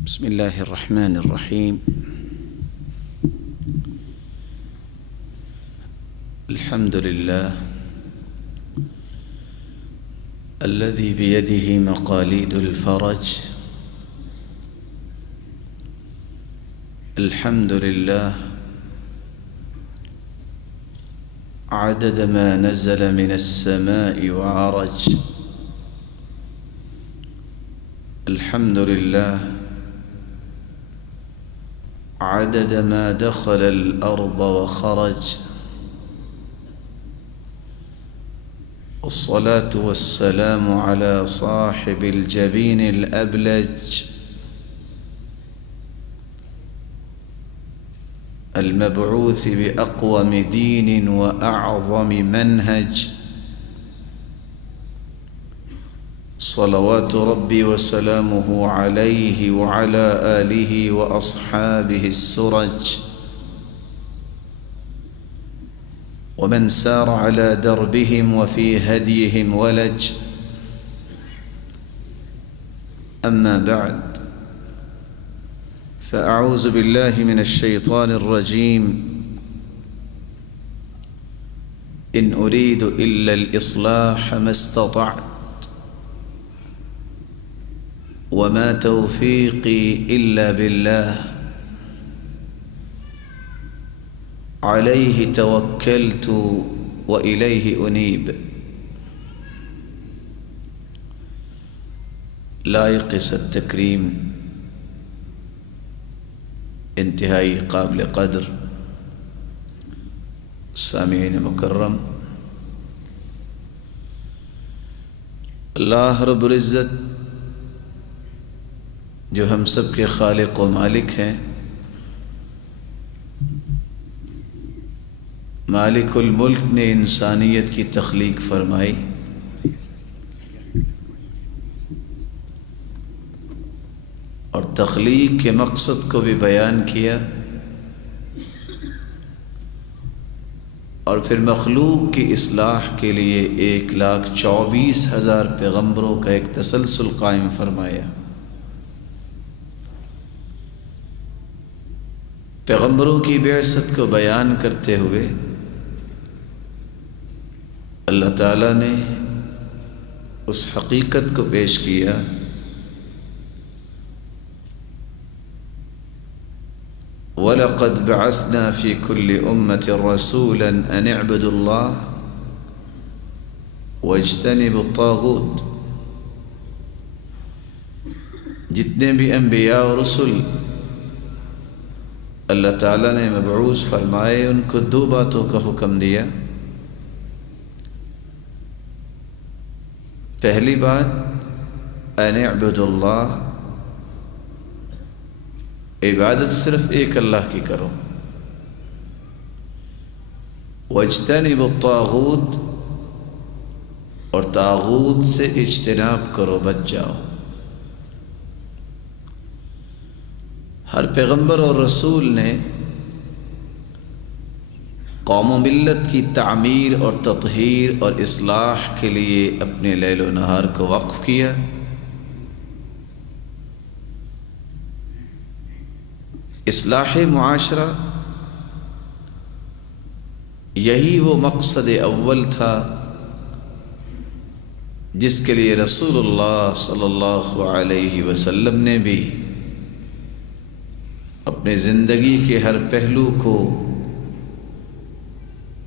بسم الله الرحمن الرحيم. الحمد لله الذي بيده مقاليد الفرج. الحمد لله عدد ما نزل من السماء وعرج. الحمد لله عدد ما دخل الأرض وخرج. والصلاة والسلام على صاحب الجبين الأبلج المبعوث بأقوم دين وأعظم منهج، صلوات ربي وسلامه عليه وعلى آله وأصحابه السرج، ومن سار على دربهم وفي هديهم ولج. أما بعد، فأعوذ بالله من الشيطان الرجيم. إن أريد إلا الإصلاح ما استطعت وما توفيقي إلا بالله عليه توكلت وإليه أنيب. لائق التکریم، انتہائی قابل قدر سامعین مکرم، اللہ رب العزت جو ہم سب کے خالق و مالک ہیں، مالک الملک نے انسانیت کی تخلیق فرمائی، اور تخلیق کے مقصد کو بھی بیان کیا، اور پھر مخلوق کی اصلاح کے لیے 1,24,000 پیغمبروں کا ایک تسلسل قائم فرمایا۔ پیغمبروں کی بعثت کو بیان کرتے ہوئے اللہ تعالیٰ نے اس حقیقت کو پیش کیا وَلَقَدْ بَعَثْنَا فِي كُلِّ أُمَّةٍ رَسُولًا أَنِ اعْبُدُوا اللَّهَ وَاجْتَنِبُوا الطَّاغُوتَ۔ جتنے بھی انبیاء و رسول اللہ تعالیٰ نے مبعوث فرمائے، ان کو 2 باتوں کا حکم دیا۔ پہلی بات ان اعبدوا اللہ، عبادت صرف ایک اللہ کی کرو، واجتنبوا الطاغوت، اور طاغوت سے اجتناب کرو، بچ جاؤ۔ ہر پیغمبر اور رسول نے قوم و ملت کی تعمیر اور تطہیر اور اصلاح کے لیے اپنے لیل و نہار کو وقف کیا۔ اصلاح معاشرہ، یہی وہ مقصد اول تھا جس کے لیے رسول اللہ صلی اللہ علیہ وسلم نے بھی اپنے زندگی کے ہر پہلو کو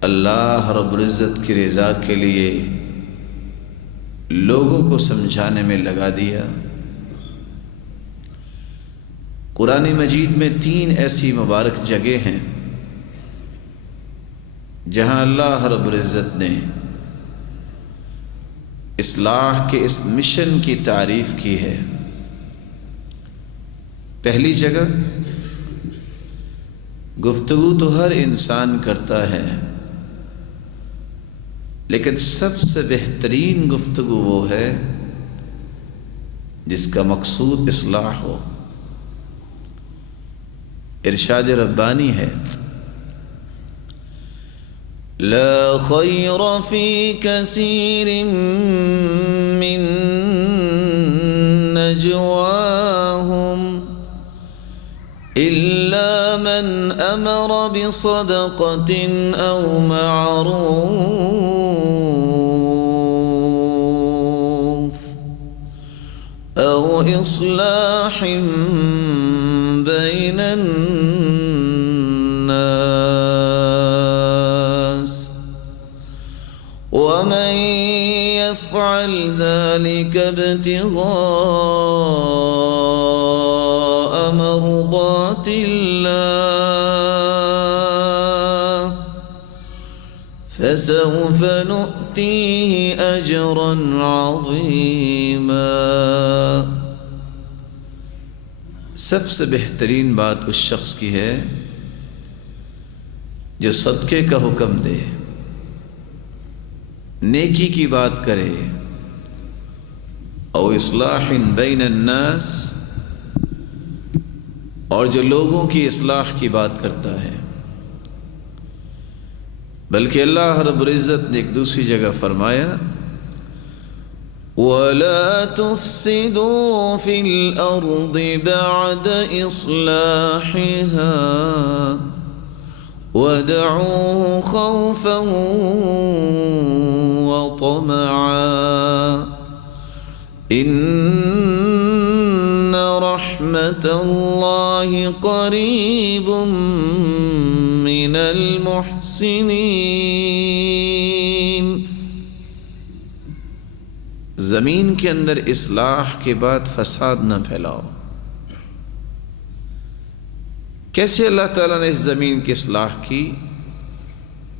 اللہ رب العزت کی رضا کے لیے لوگوں کو سمجھانے میں لگا دیا۔ قرآن مجید میں 3 ایسی مبارک جگہ ہیں جہاں اللہ رب العزت نے اصلاح کے اس مشن کی تعریف کی ہے۔ پہلی جگہ، گفتگو تو ہر انسان کرتا ہے، لیکن سب سے بہترین گفتگو وہ ہے جس کا مقصود اصلاح ہو۔ ارشاد ربانی ہے، لا خیر فی کثیر من نجواہم أمر بصدقة أو معروف أو إصلاح بين الناس ومن يفعل ذلك ابتغاء مرضات الله فسوف نؤتيه أجرا عظيما. سب سے بہترین بات اس شخص کی ہے جو صدقے کا حکم دے، نیکی کی بات کرے، او اصلاح بین الناس، اور جو لوگوں کی اصلاح کی بات کرتا ہے. بلکہ اللہ رب العزت نے ایک دوسری جگہ فرمایا وَلَا تُفْسِدُوا فِي الْأَرْضِ بَعْدَ إِصْلَاحِهَا وَادْعُوهُ خَوْفًا وَطَمَعًا إِنَّ رَحْمَةَ اللَّهِ قَرِيبٌ مِّنَ الْمُحْسِنِينَ. زمین کے اندر اصلاح کے بعد فساد نہ پھیلاؤ. کیسے اللہ تعالیٰ نے اس زمین کی اصلاح کی؟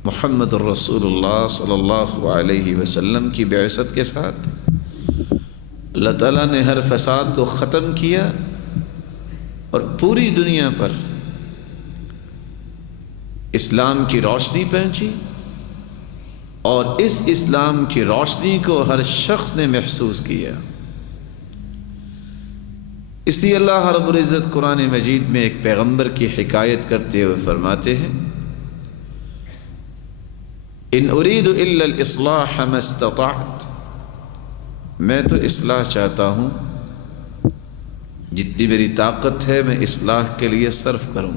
محمد الرسول اللہ صلی اللہ علیہ وسلم کی بعثت کے ساتھ اللہ تعالیٰ نے ہر فساد کو ختم کیا اور پوری دنیا پر اسلام کی روشنی پہنچی، اور اس اسلام کی روشنی کو ہر شخص نے محسوس کیا. اس لیے اللہ رب العزت قرآن مجید میں ایک پیغمبر کی حکایت کرتے ہوئے فرماتے ہیں ان اريد الا الاصلاح ما استطعت، میں تو اصلاح چاہتا ہوں، جتنی میری طاقت ہے میں اصلاح کے لیے صرف کروں.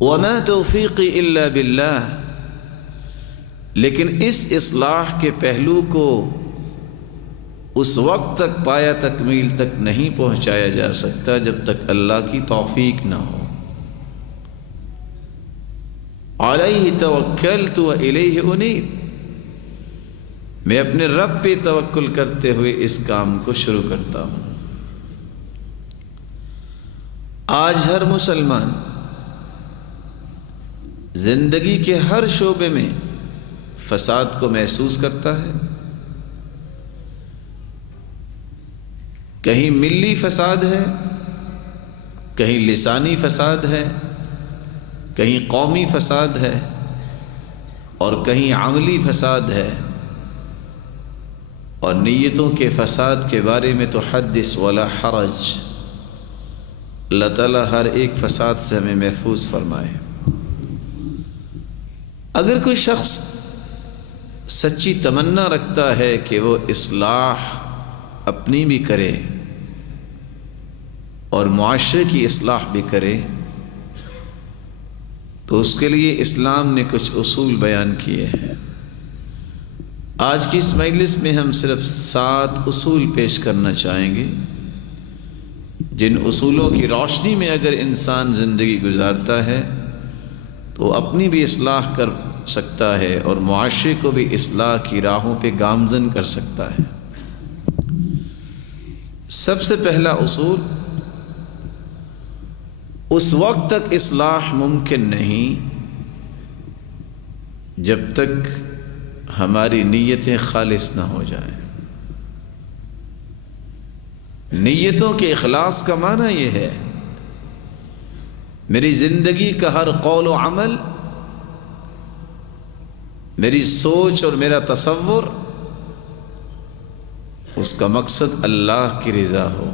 وما توفیقی الا باللہ، لیکن اس اصلاح کے پہلو کو اس وقت تک پایا تکمیل تک نہیں پہنچایا جا سکتا جب تک اللہ کی توفیق نہ ہو. علیہ توکلت و الیہ انیب، میں اپنے رب پہ توکل کرتے ہوئے اس کام کو شروع کرتا ہوں. آج ہر مسلمان زندگی کے ہر شعبے میں فساد کو محسوس کرتا ہے. کہیں ملی فساد ہے، کہیں لسانی فساد ہے، کہیں قومی فساد ہے، اور کہیں عملی فساد ہے. اور نیتوں کے فساد کے بارے میں تو حدث ولا حرج. اللہ تعالیٰ ہر ایک فساد سے ہمیں محفوظ فرمائے. اگر کوئی شخص سچی تمنا رکھتا ہے کہ وہ اصلاح اپنی بھی کرے اور معاشرے کی اصلاح بھی کرے، تو اس کے لیے اسلام نے کچھ اصول بیان کیے ہیں. آج کی اس مجلس میں ہم صرف 7 اصول پیش کرنا چاہیں گے، جن اصولوں کی روشنی میں اگر انسان زندگی گزارتا ہے تو اپنی بھی اصلاح کر سکتا ہے اور معاشرے کو بھی اصلاح کی راہوں پہ گامزن کر سکتا ہے. سب سے پہلا اصول، اس وقت تک اصلاح ممکن نہیں جب تک ہماری نیتیں خالص نہ ہو جائیں. نیتوں کے اخلاص کا معنی یہ ہے میری زندگی کا ہر قول و عمل، میری سوچ اور میرا تصور، اس کا مقصد اللہ کی رضا ہو،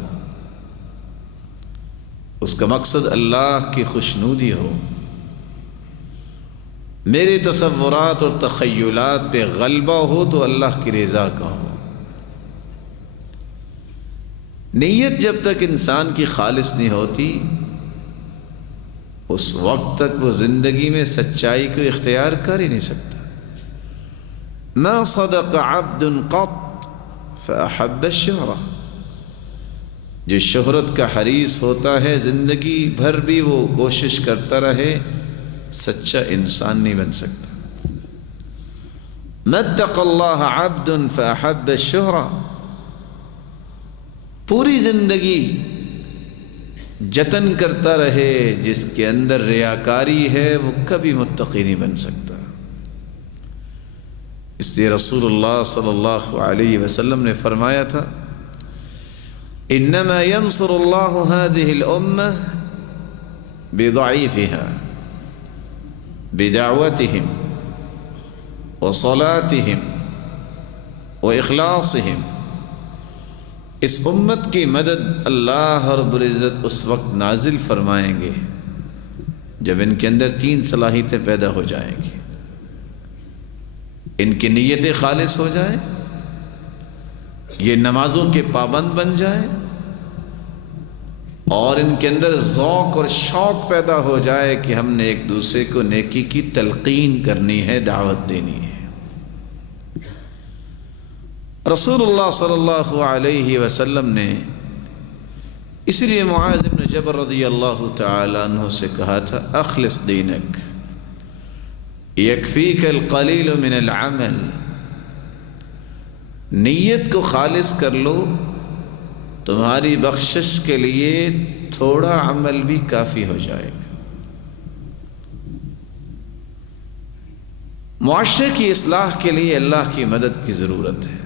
اس کا مقصد اللہ کی خوشنودی ہو. میرے تصورات اور تخیلات پہ غلبہ ہو تو اللہ کی رضا کا ہو. نیت جب تک انسان کی خالص نہیں ہوتی اس وقت تک وہ زندگی میں سچائی کو اختیار کر ہی نہیں سکتا۔ ما صدق عبد قط فأحب الشہرہ، جو شہرت کا حریص ہوتا ہے زندگی بھر بھی وہ کوشش کرتا رہے، سچا انسان نہیں بن سکتا۔ ما اتقى اللہ عبد فأحب الشہرہ، پوری زندگی جتن کرتا رہے جس کے اندر ریاکاری ہے وہ کبھی متقی نہیں بن سکتا۔ اس لیے رسول اللہ صلی اللہ علیہ وسلم نے فرمایا تھا، انما ينصر الله هذه الامه بضعيفها بدعوتهم وصلاتهم واخلاصهم، اس امت کی مدد اللہ رب العزت اس وقت نازل فرمائیں گے جب ان کے اندر تین صلاحیتیں پیدا ہو جائیں گی۔ ان کی نیتیں خالص ہو جائیں، یہ نمازوں کے پابند بن جائیں، اور ان کے اندر ذوق اور شوق پیدا ہو جائے کہ ہم نے ایک دوسرے کو نیکی کی تلقین کرنی ہے، دعوت دینی ہے۔ رسول اللہ صلی اللہ علیہ وسلم نے اس لیے معاذ بن جبل رضی اللہ تعالی عنہ سے کہا تھا، اخلص دینک یکفیک القلیل من العمل، نیت کو خالص کر لو، تمہاری بخشش کے لیے تھوڑا عمل بھی کافی ہو جائے گا۔ معاشرے کی اصلاح کے لیے اللہ کی مدد کی ضرورت ہے،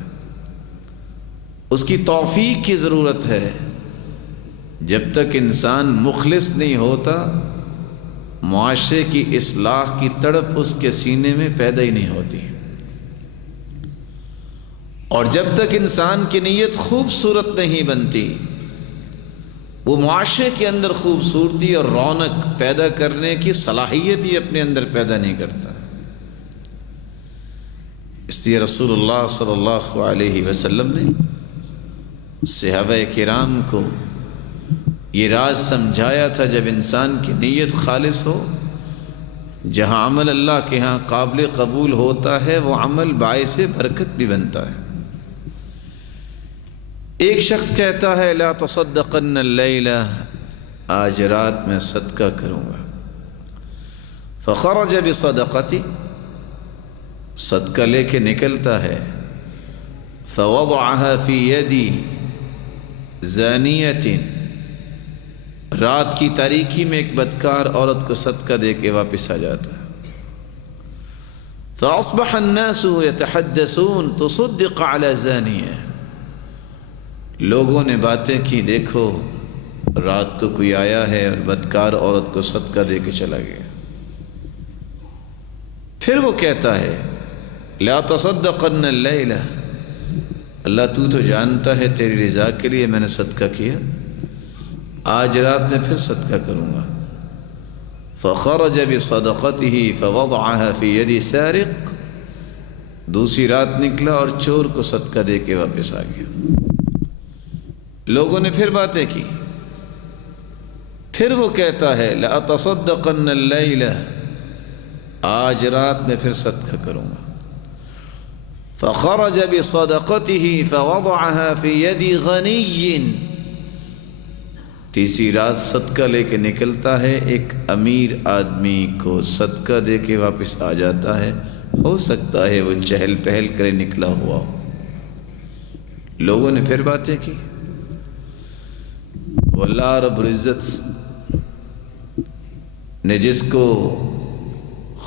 اس کی توفیق کی ضرورت ہے۔ جب تک انسان مخلص نہیں ہوتا، معاشرے کی اصلاح کی تڑپ اس کے سینے میں پیدا ہی نہیں ہوتی، اور جب تک انسان کی نیت خوبصورت نہیں بنتی، وہ معاشرے کے اندر خوبصورتی اور رونق پیدا کرنے کی صلاحیت ہی اپنے اندر پیدا نہیں کرتا۔ اس لیے رسول اللہ صلی اللہ علیہ وسلم نے صحابہ کرام کو یہ راز سمجھایا تھا، جب انسان کی نیت خالص ہو، جہاں عمل اللہ کے ہاں قابل قبول ہوتا ہے وہ عمل باعث برکت بھی بنتا ہے۔ ایک شخص کہتا ہے، لا تصدقن اللیلہ، آج رات میں صدقہ کروں گا۔ فخرج بصدقتی، صدقہ لے کے نکلتا ہے، فوضعها فی یدی زانیۃ، رات کی تاریکی میں ایک بدکار عورت کو صدقہ دے کے واپس آ جاتا ہے۔ فاصبح الناس يتحدثون تصدق على زانیہ، لوگوں نے باتیں کی، دیکھو رات کو کوئی آیا ہے اور بدکار عورت کو صدقہ دے کے چلا گیا۔ پھر وہ کہتا ہے، لا تصدقن اللیلہ، اللہ تو جانتا ہے تیری رضا کے لیے میں نے صدقہ کیا، آج رات میں پھر صدقہ کروں گا۔ فخرج بصدقته فوضعها في يد سارق، دوسری رات نکلا اور چور کو صدقہ دے کے واپس آ گیا۔ لوگوں نے پھر باتیں کی، پھر وہ کہتا ہے، لأتصدقن اللیلہ، آج رات میں پھر صدقہ کروں گا۔ فخرج بصدقته فوضعها في يد غنی، تیسری رات صدقہ لے کے نکلتا ہے، ایک امیر آدمی کو صدقہ دے کے واپس آ جاتا ہے، ہو سکتا ہے وہ چہل پہل کرے نکلا ہوا ہو۔ لوگوں نے پھر باتیں کی، وہ اللہ رب العزت نے جس کو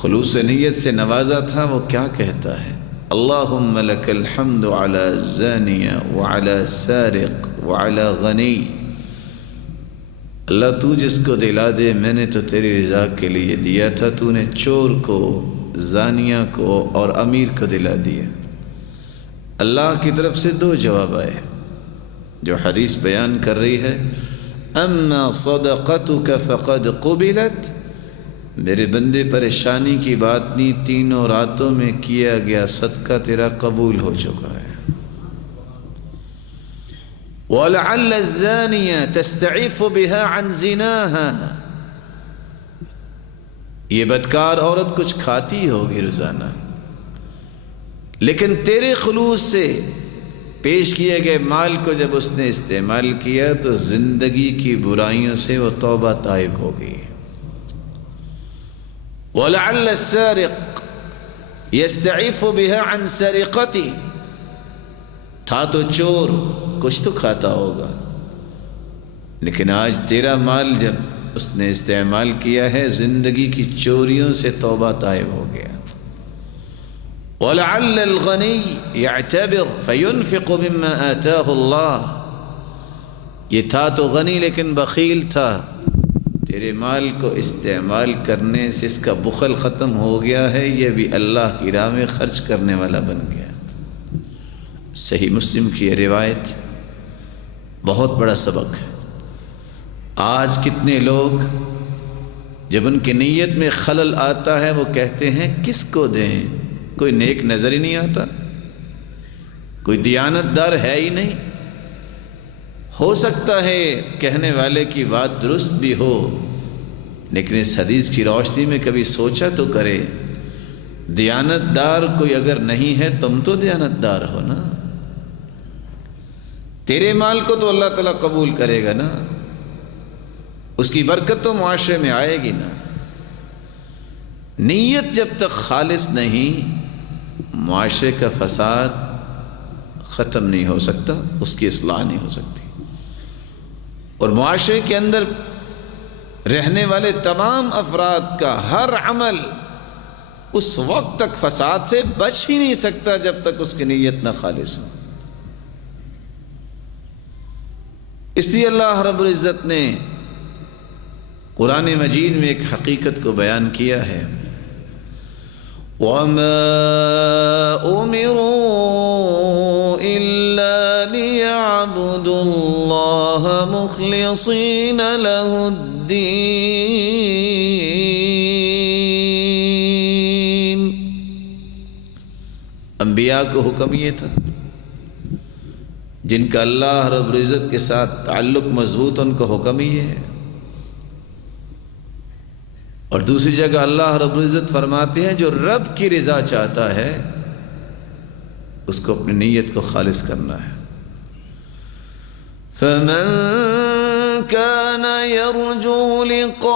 خلوص نیت سے نوازا تھا وہ کیا کہتا ہے، اللہم لک الحمد علی الزانیہ وعلی سارق وعلی غنی، اللہ تو جس کو دلا دے، میں نے تو تیری رضا کے لیے دیا تھا، تو نے چور کو، زانیہ کو اور امیر کو دلا دیا۔ اللہ کی طرف سے دو جواب آئے جو حدیث بیان کر رہی ہے، اما صدقتک فقد قبلت، میرے بندے پریشانی کی بات نہیں، تینوں راتوں میں کیا گیا صدقہ تیرا قبول ہو چکا ہے۔ وَلَعَلَّ الزَّانِيَ تَسْتَعِفُ بِهَا عَنْ زِنَاهَا، یہ بدکار عورت کچھ کھاتی ہوگی روزانہ، لیکن تیرے خلوص سے پیش کیے گئے مال کو جب اس نے استعمال کیا تو زندگی کی برائیوں سے وہ توبہ تائب ہو گئی۔ وَلَعَلَّ السَّارِقُ يَسْتَعِفُ بِهَا عَنْ سَرِقَتِهِ، تھا تو چور، کچھ تو کھاتا ہوگا، لیکن آج تیرا مال جب اس نے استعمال کیا ہے زندگی کی چوریوں سے توبہ طائب ہو گیا۔ وَلَعَلَّ الْغَنِيُّ يَعْتَبِرُ فَيُنْفِقُ مِمَّا آتَاهُ اللَّهُ، یہ تھا تو غنی لیکن بخیل تھا، تیرے مال کو استعمال کرنے سے اس کا بخل ختم ہو گیا ہے، یہ بھی اللہ کی راہ میں خرچ کرنے والا بن گیا۔ صحیح مسلم کی یہ روایت بہت بڑا سبق ہے۔ آج کتنے لوگ جب ان کی نیت میں خلل آتا ہے وہ کہتے ہیں کس کو دیں، کوئی نیک نظر ہی نہیں آتا، کوئی دیانت دار ہے ہی نہیں۔ ہو سکتا ہے کہنے والے کی بات درست بھی ہو، لیکن اس حدیث کی روشنی میں کبھی سوچا تو کرے، دیانت دار کوئی اگر نہیں ہے تم تو دیانت دار ہو نا، تیرے مال کو تو اللہ تعالیٰ قبول کرے گا نا، اس کی برکت تو معاشرے میں آئے گی نا۔ نیت جب تک خالص نہیں معاشرے کا فساد ختم نہیں ہو سکتا، اس کی اصلاح نہیں ہو سکتی، اور معاشرے کے اندر رہنے والے تمام افراد کا ہر عمل اس وقت تک فساد سے بچ ہی نہیں سکتا جب تک اس کی نیت نہ خالص ہو۔ اس لیے اللہ رب العزت نے قرآن مجید میں ایک حقیقت کو بیان کیا ہے، وَمَا أُمِرُوا إِلَّا لِيَعْبُدُوا اللَّهَ مُخْلِصِينَ لَهُ الدِّينَ۔ انبیاء کو حکم یہ تھا، جن کا اللہ رب العزت کے ساتھ تعلق مضبوط، ان کو حکم یہ ہے۔ اور دوسری جگہ اللہ رب العزت فرماتے ہیں جو رب کی رضا چاہتا ہے اس کو اپنی نیت کو خالص کرنا ہے۔ فَمَن كَانَ يَرْجُو لِقَاءَ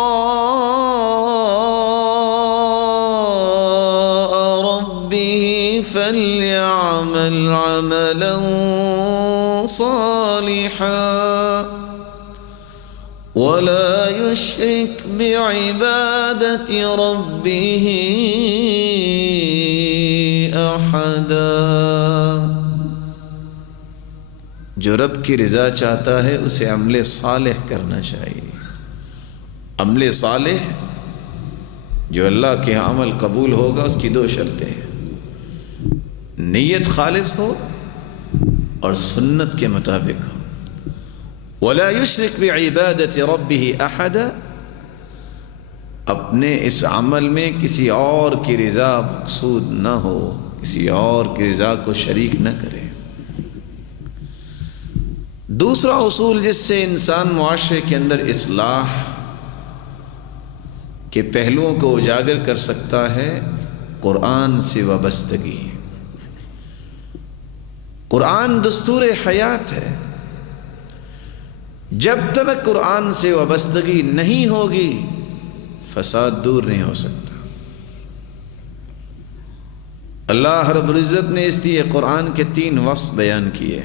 رَبِّهِ فَلْيَعْمَلْ عَمَلًا صَالِحًا وَلَا يُشْرِكْ بِعِبَادَةِ رَبِّهِ أَحَدًا۔ جو رب کی رضا چاہتا ہے اسے عمل صالح کرنا چاہیے۔ عمل صالح جو اللہ کے ہاں عمل قبول ہوگا اس کی دو شرطیں ہیں، نیت خالص ہو اور سنت کے مطابق ہو۔ وَلَا يُشْرِكْ بِعِبَادَةِ رَبِّهِ أَحَدًا، اپنے اس عمل میں کسی اور کی رضا مقصود نہ ہو، کسی اور کی رضا کو شریک نہ کرے۔ دوسرا اصول جس سے انسان معاشرے کے اندر اصلاح کے پہلوؤں کو اجاگر کر سکتا ہے، قرآن سے وابستگی۔ قرآن دستور حیات ہے، جب تک قرآن سے وابستگی نہیں ہوگی فساد دور نہیں ہو سکتا۔ اللہ رب العزت نے اس لیے قرآن کے 3 وصف بیان کیے۔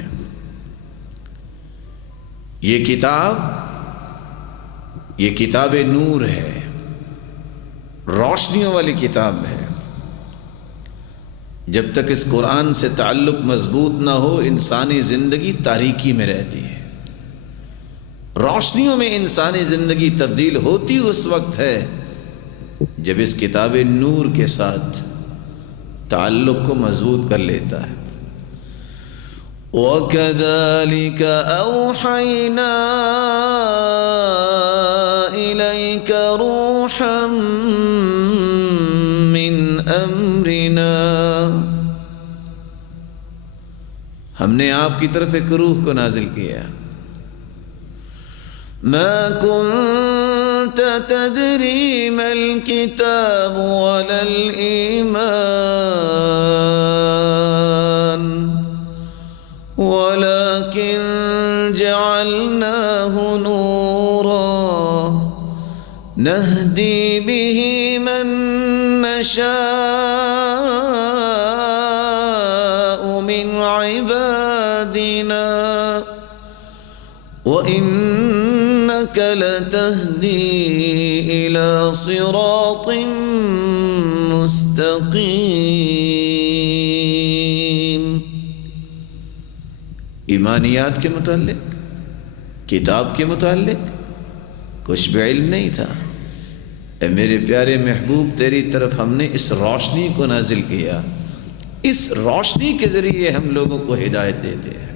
یہ کتاب نور ہے، روشنیوں والی کتاب ہے۔ جب تک اس قرآن سے تعلق مضبوط نہ ہو انسانی زندگی تاریکی میں رہتی ہے۔ روشنیوں میں انسانی زندگی تبدیل ہوتی اس وقت ہے جب اس کتاب نور کے ساتھ تعلق کو مضبوط کر لیتا ہے۔ وَكَذَلِكَ أَوْحَيْنَا إِلَيْكَ رُوحًا مِّنْ أَمْرِنَا، ہم نے آپ کی طرف ایک روح کو نازل کیا۔ مَا كُنْتَ أنت تدري ما الكتاب ولا الإيمان ولكن جعلناه نورا نهدي به من نشاء من عبادنا وإنك لتهدي إلى صراط مستقيم. ایمانیات کے متعلق، کتاب کے متعلق کچھ بھی علم نہیں تھا. اے میرے پیارے محبوب، تیری طرف ہم نے اس روشنی کو نازل کیا، اس روشنی کے ذریعے ہم لوگوں کو ہدایت دیتے ہیں.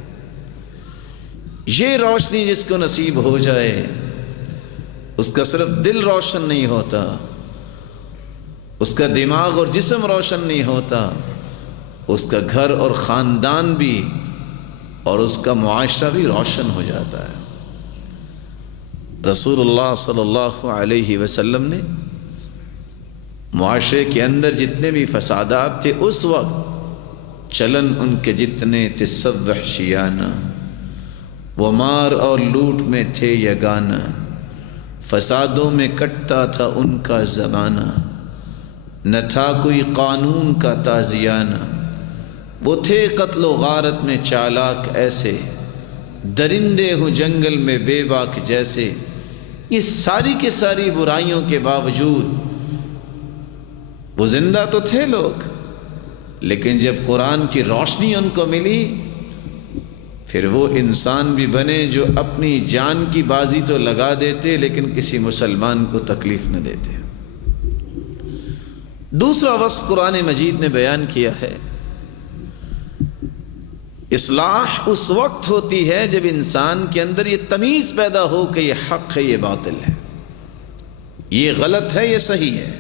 یہ روشنی جس کو نصیب ہو جائے اس کا صرف دل روشن نہیں ہوتا، اس کا دماغ اور جسم روشن نہیں ہوتا، اس کا گھر اور خاندان بھی اور اس کا معاشرہ بھی روشن ہو جاتا ہے. رسول اللہ صلی اللہ علیہ وسلم نے معاشرے کے اندر جتنے بھی فسادات تھے اس وقت چلن ان کے جتنے تھے سب وحشیانہ، وہ مار اور لوٹ میں تھے یگانہ، فسادوں میں کٹتا تھا ان کا زمانہ، نہ تھا کوئی قانون کا تازیانہ. وہ تھے قتل و غارت میں چالاک ایسے، درندے ہو جنگل میں بے باک جیسے. یہ ساری کی ساری برائیوں کے باوجود وہ زندہ تو تھے لوگ، لیکن جب قرآن کی روشنی ان کو ملی پھر وہ انسان بھی بنے جو اپنی جان کی بازی تو لگا دیتے لیکن کسی مسلمان کو تکلیف نہ دیتے. دوسرا وصف قرآن مجید نے بیان کیا ہے، اصلاح اس وقت ہوتی ہے جب انسان کے اندر یہ تمیز پیدا ہو کہ یہ حق ہے، یہ باطل ہے، یہ غلط ہے، یہ صحیح ہے.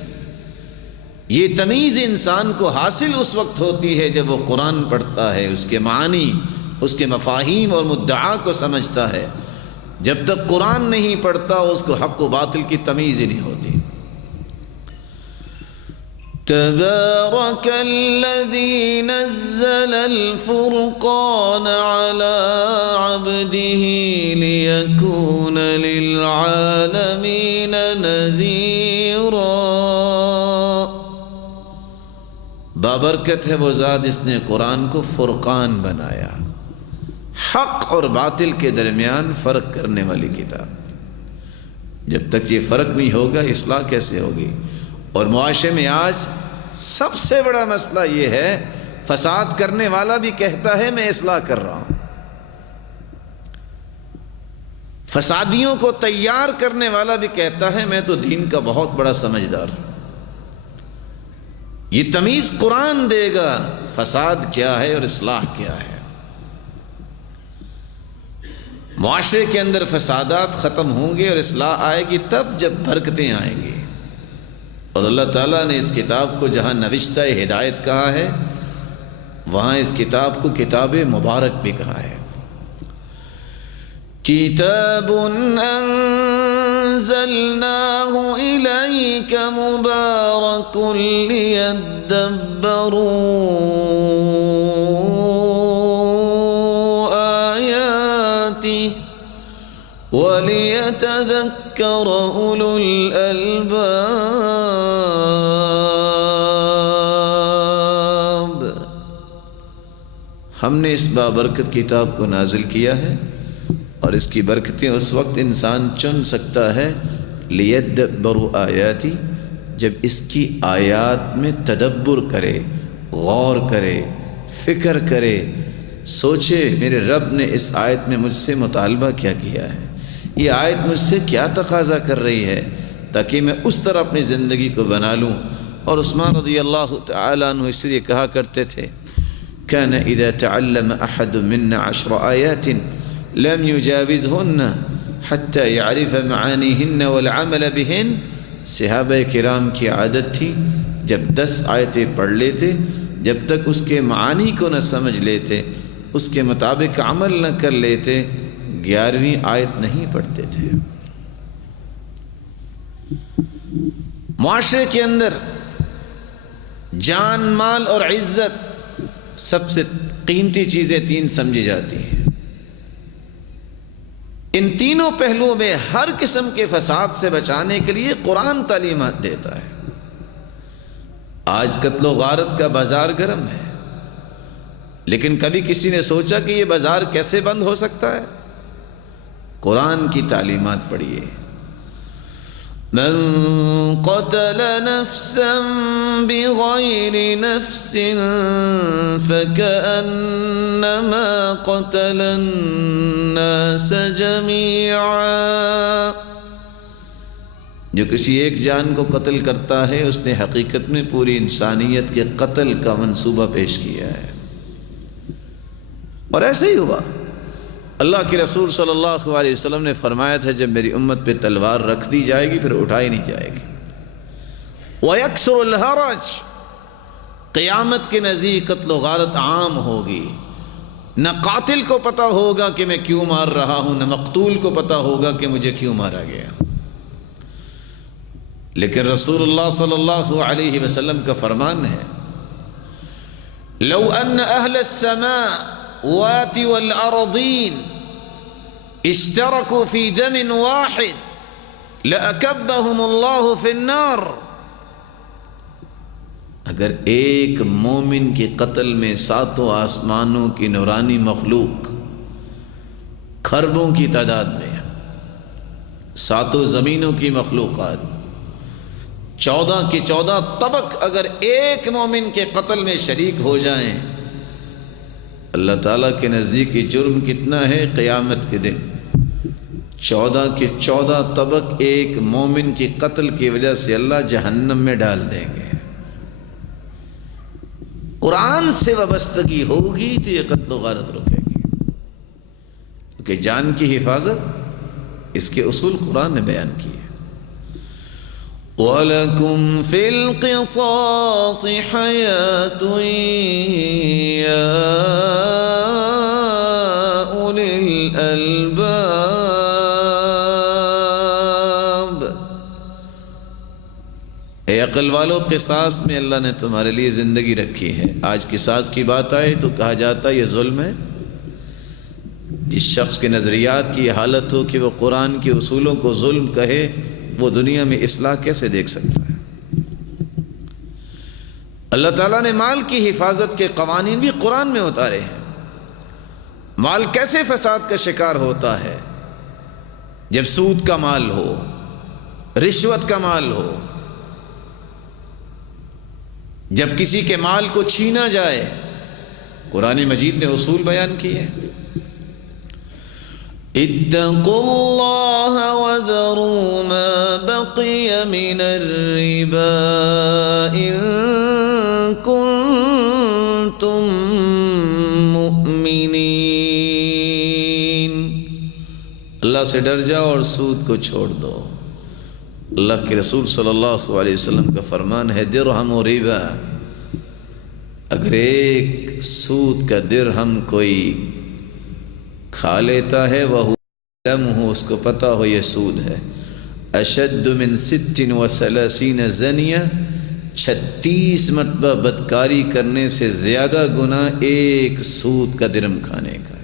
یہ تمیز انسان کو حاصل اس وقت ہوتی ہے جب وہ قرآن پڑھتا ہے، اس کے معنی، اس کے مفاہیم اور مدعا کو سمجھتا ہے. جب تک قرآن نہیں پڑھتا اس کو حق و باطل کی تمیز ہی نہیں ہوتی. تبارک الذی نزل الفرقان على عبده لیکون للعالمین نذیرا. بابرکت ہے وہ ذات جس نے قرآن کو فرقان بنایا، حق اور باطل کے درمیان فرق کرنے والی کتاب. جب تک یہ فرق نہیں ہوگا اصلاح کیسے ہوگی؟ اور معاشرے میں آج سب سے بڑا مسئلہ یہ ہے، فساد کرنے والا بھی کہتا ہے میں اصلاح کر رہا ہوں، فسادیوں کو تیار کرنے والا بھی کہتا ہے میں تو دین کا بہت بڑا سمجھدار ہوں. یہ تمیز قرآن دے گا فساد کیا ہے اور اصلاح کیا ہے. معاشرے کے اندر فسادات ختم ہوں گے اور اصلاح آئے گی تب جب برکتیں آئیں گی. اور اللہ تعالیٰ نے اس کتاب کو جہاں نوشتہ ہدایت کہا ہے وہاں اس کتاب کو کتاب مبارک بھی کہا ہے. کتاب انزلناہ الیک مبارک لیدبروا آیاتہ ولیتذکر اولو الالباب. ہم نے اس بابرکت کتاب کو نازل کیا ہے اور اس کی برکتیں اس وقت انسان چن سکتا ہے لیدبروا آیاتی، جب اس کی آیات میں تدبر کرے، غور کرے، فکر کرے، سوچے میرے رب نے اس آیت میں مجھ سے مطالبہ کیا کیا ہے، یہ آیت مجھ سے کیا تقاضا کر رہی ہے، تاکہ میں اس طرح اپنی زندگی کو بنا لوں. اور عثمان رضی اللہ تعالیٰ عنہ اس لیے کہا کرتے تھے كان اذا تعلم احد منا 10 آیات لم يجاوزهن حتى يعرف معانيهن والعمل بهن. صحابہ کرام کی عادت تھی جب 10 آیتیں پڑھ لیتے جب تک اس کے معانی کو نہ سمجھ لیتے، اس کے مطابق عمل نہ کر لیتے، 11ویں آیت نہیں پڑھتے تھے. معاشرے کے اندر جان، مال اور عزت سب سے قیمتی چیزیں تین سمجھی جاتی ہیں۔ ان تینوں پہلوؤں میں ہر قسم کے فساد سے بچانے کے لیے قرآن تعلیمات دیتا ہے۔ آج قتل و غارت کا بازار گرم ہے، لیکن کبھی کسی نے سوچا کہ یہ بازار کیسے بند ہو سکتا ہے؟ قرآن کی تعلیمات پڑھیے۔ من قتل نفسا بغیر نفس فكأنما قتل الناس جميعا، جو کسی ایک جان کو قتل کرتا ہے اس نے حقیقت میں پوری انسانیت کے قتل کا منصوبہ پیش کیا ہے۔ اور ایسے ہی ہوا۔ اللہ کے رسول صلی اللہ علیہ وسلم نے فرمایا تھا جب میری امت پہ تلوار رکھ دی جائے گی پھر اٹھائی نہیں جائے گی۔ وَيَكْسُرُ الْحَرَجِ، قیامت کے نزدیک قتل و غارت عام ہوگی۔ نہ قاتل کو پتہ ہوگا کہ میں کیوں مار رہا ہوں، نہ مقتول کو پتہ ہوگا کہ مجھے کیوں مارا گیا۔ لیکن رسول اللہ صلی اللہ علیہ وسلم کا فرمان ہے، لو ان اہل السماء وات والارضین اشترکوا فی دم واحد لأکبہم اللہ فی النار، اگر ایک مومن کے قتل میں ساتوں آسمانوں کی نورانی مخلوق خربوں کی تعداد میں، ساتوں زمینوں کی مخلوقات 14 کے 14 طبق اگر ایک مومن کے قتل میں شریک ہو جائیں، اللہ تعالیٰ کے نزدیک جرم کتنا ہے؟ قیامت کے دن 14 کے 14 طبق ایک مومن کے قتل کی وجہ سے اللہ جہنم میں ڈال دیں گے۔ قرآن سے وابستگی ہوگی تو یہ قتل و غارت رکے گی، کیونکہ جان کی حفاظت اس کے اصول قرآن نے بیان کیے۔ وَلَكُمْ فِي الْقِصَاصِ حَيَاةٌ يَا أُولِي الْأَلْبَابِ، اے عقل والو، قصاص میں اللہ نے تمہارے لیے زندگی رکھی ہے۔ آج قصاص کی بات آئے تو کہا جاتا ہے یہ ظلم ہے۔ جس شخص کے نظریات کی حالت ہو کہ وہ قرآن کے اصولوں کو ظلم کہے، وہ دنیا میں اصلاح کیسے دیکھ سکتا ہے؟ اللہ تعالیٰ نے مال کی حفاظت کے قوانین بھی قرآن میں اتارے ہیں۔ مال کیسے فساد کا شکار ہوتا ہے؟ جب سود کا مال ہو، رشوت کا مال ہو، جب کسی کے مال کو چھینا جائے، قرآن مجید نے اصول بیان کیے ہیں۔ اتقوا اللہ وذروا ما بقی من الربا ان کنتم مؤمنین، اللہ سے ڈر جاؤ اور سود کو چھوڑ دو۔ اللہ کے رسول صلی اللہ علیہ وسلم کا فرمان ہے، درہم و ربا، اگر ایک سود کا درہم کوئی کھا لیتا ہے وہ علم ہو، اس کو پتہ ہو یہ سود ہے، اشد من 36 زنیہ، 36 مرتبہ بدکاری کرنے سے زیادہ گناہ ایک سود کا درہم کھانے کا ہے۔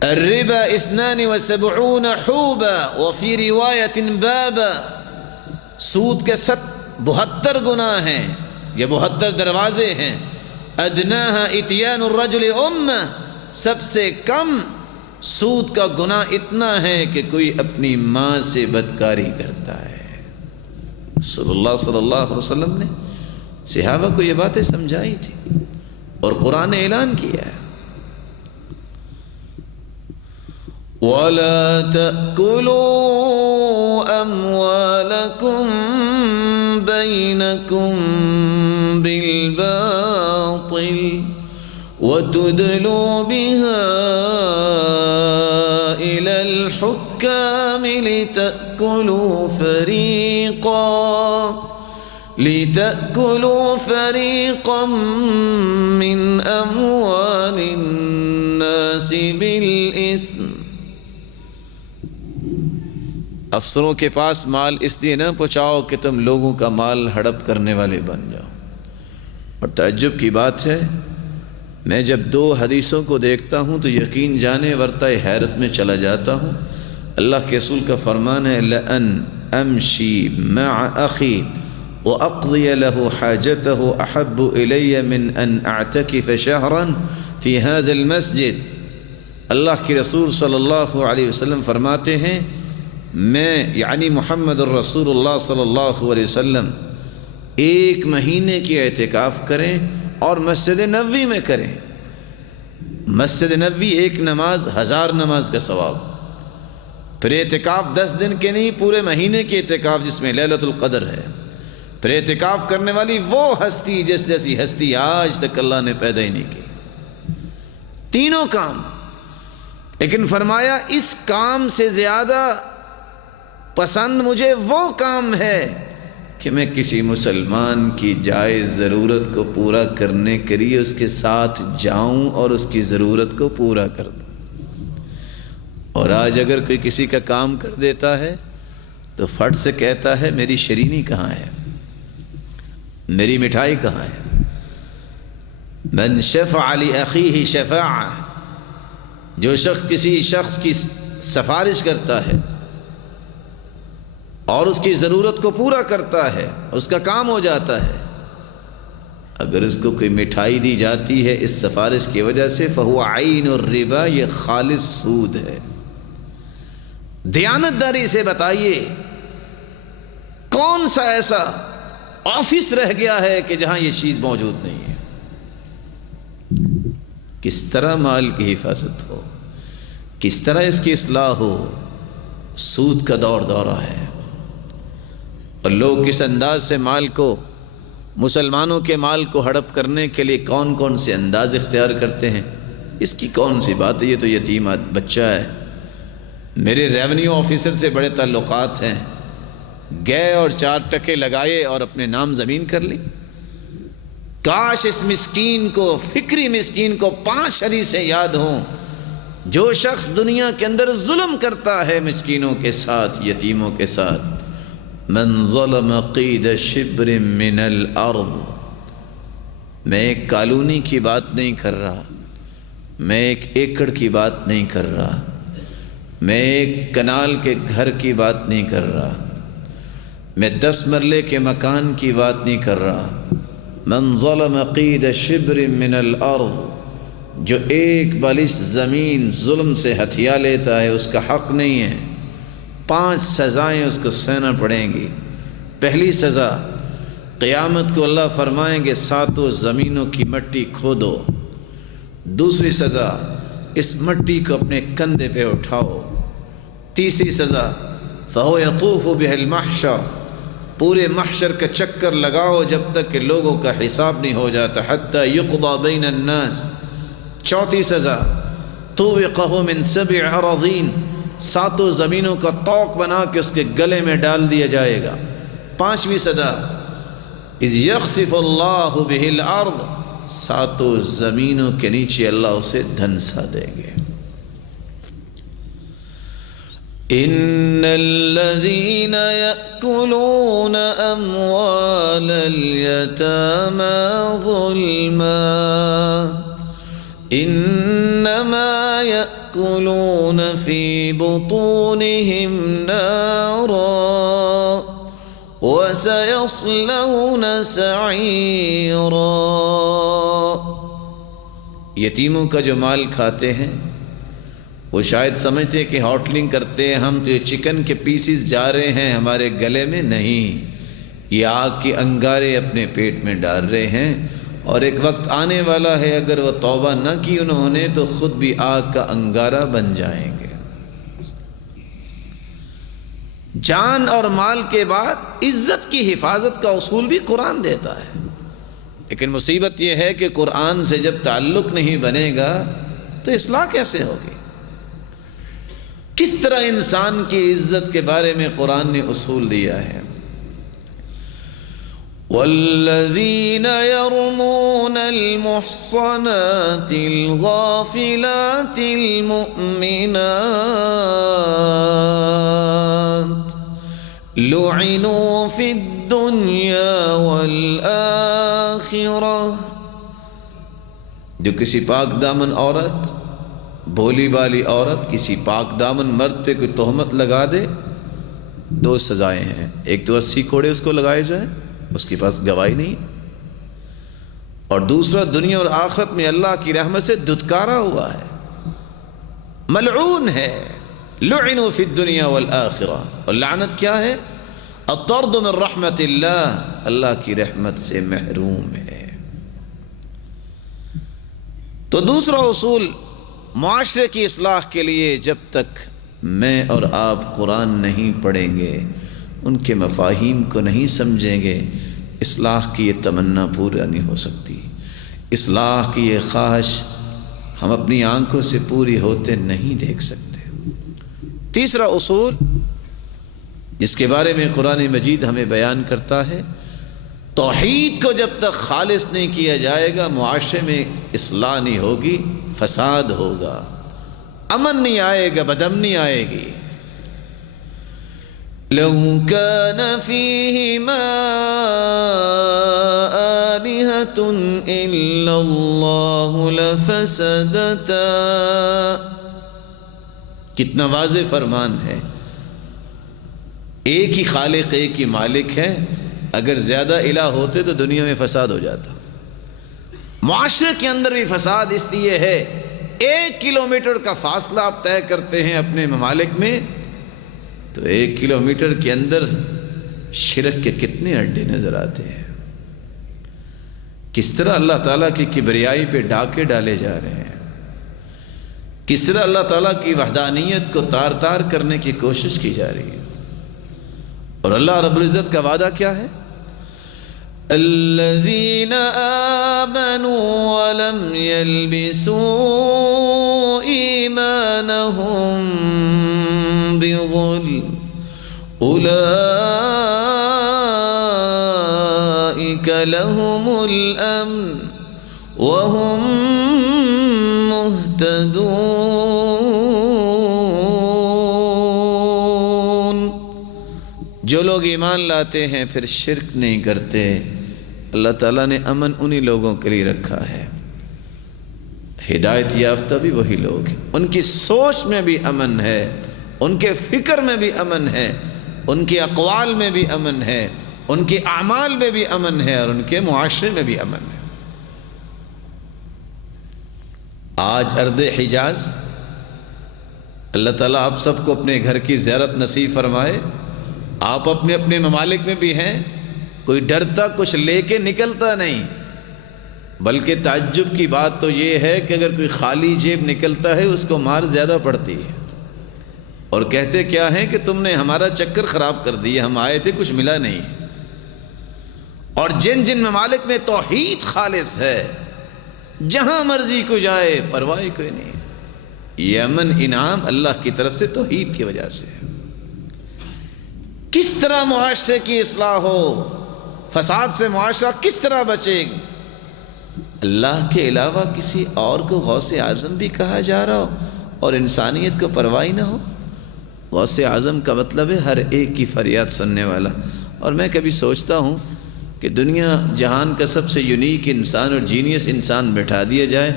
الربا 72 حوبا وفی روایت بابا، سود کے 72 گناہ ہیں، یہ 72 دروازے ہیں۔ ادناها اتیان الرجل امہ، سب سے کم سود کا گناہ اتنا ہے کہ کوئی اپنی ماں سے بدکاری کرتا ہے۔ صلی اللہ علیہ وسلم نے صحابہ کو یہ باتیں سمجھائی تھی اور قرآن نے اعلان کیا ہے، وَلَا تَأْكُلُوا أَمْوَالَكُمْ بَيْنَكُمْ بِالْبَاطِلِ وَتُدْلُوا بِهَا إِلَى الْحُكَّامِ لِتَأْكُلُوا فَرِيقًا مِّنْ أَمْوَالِ النَّاسِ بِالْإِثْمِ، افسروں کے پاس مال اس لیے نہ پہنچاؤ کہ تم لوگوں کا مال ہڑپ کرنے والے بن جاؤ۔ اور تعجب کی بات ہے، میں جب 2 حدیثوں کو دیکھتا ہوں تو یقین جانے ورطہ حیرت میں چلا جاتا ہوں۔ اللہ کے رسول کا فرمان ہے لَأَنْ أَمْشِي مَعَ أَخِي وَأَقْضِيَ لَهُ حَاجَتَهُ أَحَبُّ إِلَيَّ مِنْ أَنْ أَعْتَكِفَ شَهْرًا فِي هَذَا الْمَسْجِدِ۔ اللہ کے رسول صلی اللہ علیہ وسلم فرماتے ہیں، میں یعنی محمد الرسول اللہ صلی اللہ علیہ وسلم 1 مہینے کی اعتکاف کریں اور مسجد نبوی میں کریں۔ مسجد نبوی 1 نماز 1000 نماز کا ثواب۔ پھر اعتکاف 10 دن کے نہیں، پورے مہینے کی اعتکاف جس میں لیلۃ القدر ہے۔ پھر اعتکاف کرنے والی وہ ہستی جس جیسی ہستی آج تک اللہ نے پیدا ہی نہیں کی۔ تینوں کام، لیکن فرمایا اس کام سے زیادہ پسند مجھے وہ کام ہے کہ میں کسی مسلمان کی جائز ضرورت کو پورا کرنے کے لیے اس کے ساتھ جاؤں اور اس کی ضرورت کو پورا کر دوں۔ اور آج اگر کوئی کسی کا کام کر دیتا ہے تو فٹ سے کہتا ہے میری شرینی کہاں ہے، میری مٹھائی کہاں ہے۔ من شفع لأخیہ شفاعہ، جو شخص کسی شخص کی سفارش کرتا ہے اور اس کی ضرورت کو پورا کرتا ہے، اس کا کام ہو جاتا ہے، اگر اس کو کوئی مٹھائی دی جاتی ہے اس سفارش کی وجہ سے فہو عین الربا، یہ خالص سود ہے۔ دیانتداری سے بتائیے کون سا ایسا آفس رہ گیا ہے کہ جہاں یہ چیز موجود نہیں ہے۔ کس طرح مال کی حفاظت ہو، کس طرح اس کی اصلاح ہو، سود کا دورہ ہے۔ اور لوگ کس انداز سے مال کو، مسلمانوں کے مال کو ہڑپ کرنے کے لیے کون کون سے انداز اختیار کرتے ہیں، اس کی کون سی بات ہے؟ یہ تو یتیم بچہ ہے، میرے ریونیو آفیسر سے بڑے تعلقات ہیں، گئے اور 4 ٹکے لگائے اور اپنے نام زمین کر لی۔ کاش اس مسکین کو، فکری مسکین کو 5 حدیثیں یاد ہوں۔ جو شخص دنیا کے اندر ظلم کرتا ہے مسکینوں کے ساتھ، یتیموں کے ساتھ، من ظلم قید شبر من الارض، میں ایک کالونی کی بات نہیں کر رہا، میں 1 ایکڑ کی بات نہیں کر رہا، میں 1 کنال کے گھر کی بات نہیں کر رہا، میں 10 مرلے کے مکان کی بات نہیں کر رہا۔ من ظلم قید شبر من الارض، جو 1 بالش زمین ظلم سے ہتھیا لیتا ہے اس کا حق نہیں ہے، 5 سزائیں اس کو سہنا پڑیں گی۔ پہلی سزا، قیامت کو اللہ فرمائیں گے 7 زمینوں کی مٹی کھودو۔ دوسری سزا، اس مٹی کو اپنے کندھے پہ اٹھاؤ۔ تیسری سزا، فَهُوَ يَطُوفُ بِهِ الْمَحْشَرَ، پورے محشر کا چکر لگاؤ جب تک کہ لوگوں کا حساب نہیں ہو جاتا، حَتَّى يُقْضَى بَيْنَ النَّاسِ۔ چوتھی سزا، طُوِقَهُ مِنْ 7 أَرَاضِينَ، 7 زمینوں کا طوق بنا کے اس کے گلے میں ڈال دیا جائے گا۔ 5ویں سزا، اِذْ يَخْسِفُ اللَّهُ بِهِ الْأَرْضِ، 7 زمینوں کے نیچے اللہ اسے دھنسا دیں گے۔ ان الذين يأكلون اموال اليتامى ظلما انما يأكلون في بطونهم نارا وسيصلون سعيرا۔ یتیموں کا جو مال کھاتے ہیں وہ شاید سمجھتے کہ ہاٹلنگ کرتے ہیں ہم، تو یہ چکن کے پیسز جا رہے ہیں ہمارے گلے میں، نہیں، یہ آگ کی انگارے اپنے پیٹ میں ڈال رہے ہیں، اور ایک وقت آنے والا ہے اگر وہ توبہ نہ کی انہوں نے تو خود بھی آگ کا انگارہ بن جائیں گے۔ جان اور مال کے بعد عزت کی حفاظت کا اصول بھی قرآن دیتا ہے، لیکن مصیبت یہ ہے کہ قرآن سے جب تعلق نہیں بنے گا تو اصلاح کیسے ہوگی؟ کس طرح انسان کی عزت کے بارے میں قرآن نے اصول دیا ہے۔ والذین یرمون المحصنات الغافلات المؤمنات لعنوا فی الدنیا والآخرہ، جو کسی پاک دامن عورت، بھولی بالی عورت کسی پاک دامن مرد پہ کوئی تہمت لگا دے، دو سزائیں ہیں، ایک تو 80 کوڑے اس کو لگائے جائیں، اس کے پاس گواہی نہیں، اور دوسرا دنیا اور آخرت میں اللہ کی رحمت سے دھتکارا ہوا ہے، ملعون ہے۔ لعنوا فی الدنیا والآخرہ، اور لعنت کیا ہے؟ الطرد من رحمت اللہ، اللہ کی رحمت سے محروم ہے۔ تو دوسرا اصول معاشرے کی اصلاح کے لیے، جب تک میں اور آپ قرآن نہیں پڑھیں گے، ان کے مفاہیم کو نہیں سمجھیں گے، اصلاح کی یہ تمنا پورا نہیں ہو سکتی، اصلاح کی یہ خواہش ہم اپنی آنکھوں سے پوری ہوتے نہیں دیکھ سکتے۔ تیسرا اصول جس کے بارے میں قرآن مجید ہمیں بیان کرتا ہے، توحید کو جب تک خالص نہیں کیا جائے گا، معاشرے میں اصلاح نہیں ہوگی، فساد ہوگا، امن نہیں آئے گا، بدامنی آئے گی۔ لو كان فيهما آلهة إلا الله لفسدتا، کتنا واضح فرمان ہے، ایک ہی خالق ایک ہی مالک ہے، اگر زیادہ الہ ہوتے تو دنیا میں فساد ہو جاتا۔ معاشرے کے اندر بھی فساد اس لیے ہے، 1 کلومیٹر کا فاصلہ آپ طے کرتے ہیں اپنے ممالک میں، تو 1 کلومیٹر کے اندر شرک کے کتنے اڈے نظر آتے ہیں، کس طرح اللہ تعالیٰ کی کبریائی پہ ڈاکے ڈالے جا رہے ہیں، کس طرح اللہ تعالیٰ کی وحدانیت کو تار تار کرنے کی کوشش کی جا رہی ہے۔ اور اللہ رب العزت کا وعدہ کیا ہے؟ الذین آمنوا ولم يلبسوا ایمانہم بظلم اولئک لہم الامن وہم مہتدون۔ جو لوگ ایمان لاتے ہیں پھر شرک نہیں کرتے، اللہ تعالیٰ نے امن انہی لوگوں کے لیے رکھا ہے۔ ہدایت یافتہ بھی وہی لوگ ہیں، ان کی سوچ میں بھی امن ہے، ان کے فکر میں بھی امن ہے، ان کے اقوال میں بھی امن ہے، ان کے اعمال میں بھی امن ہے، اور ان کے معاشرے میں بھی امن ہے۔ آج ارض حجاز، اللہ تعالیٰ آپ سب کو اپنے گھر کی زیارت نصیب فرمائے، آپ اپنے اپنے ممالک میں بھی ہیں، کوئی ڈرتا کچھ لے کے نکلتا نہیں، بلکہ تعجب کی بات تو یہ ہے کہ اگر کوئی خالی جیب نکلتا ہے اس کو مار زیادہ پڑتی ہے، اور کہتے کیا ہیں کہ تم نے ہمارا چکر خراب کر دیا، ہم آئے تھے کچھ ملا نہیں۔ اور جن جن ممالک میں توحید خالص ہے، جہاں مرضی کو جائے پرواہ کوئی نہیں، یہ امن انعام اللہ کی طرف سے توحید کی وجہ سے ہے۔ کس طرح معاشرے کی اصلاح ہو، فساد سے معاشرہ کس طرح بچے گا؟ اللہ کے علاوہ کسی اور کو غوث اعظم بھی کہا جا رہا ہو اور انسانیت کو پرواہ نہ ہو۔ غوث اعظم کا مطلب ہے ہر ایک کی فریاد سننے والا۔ اور میں کبھی سوچتا ہوں کہ دنیا جہان کا سب سے یونیک انسان اور جینیس انسان بٹھا دیا جائے،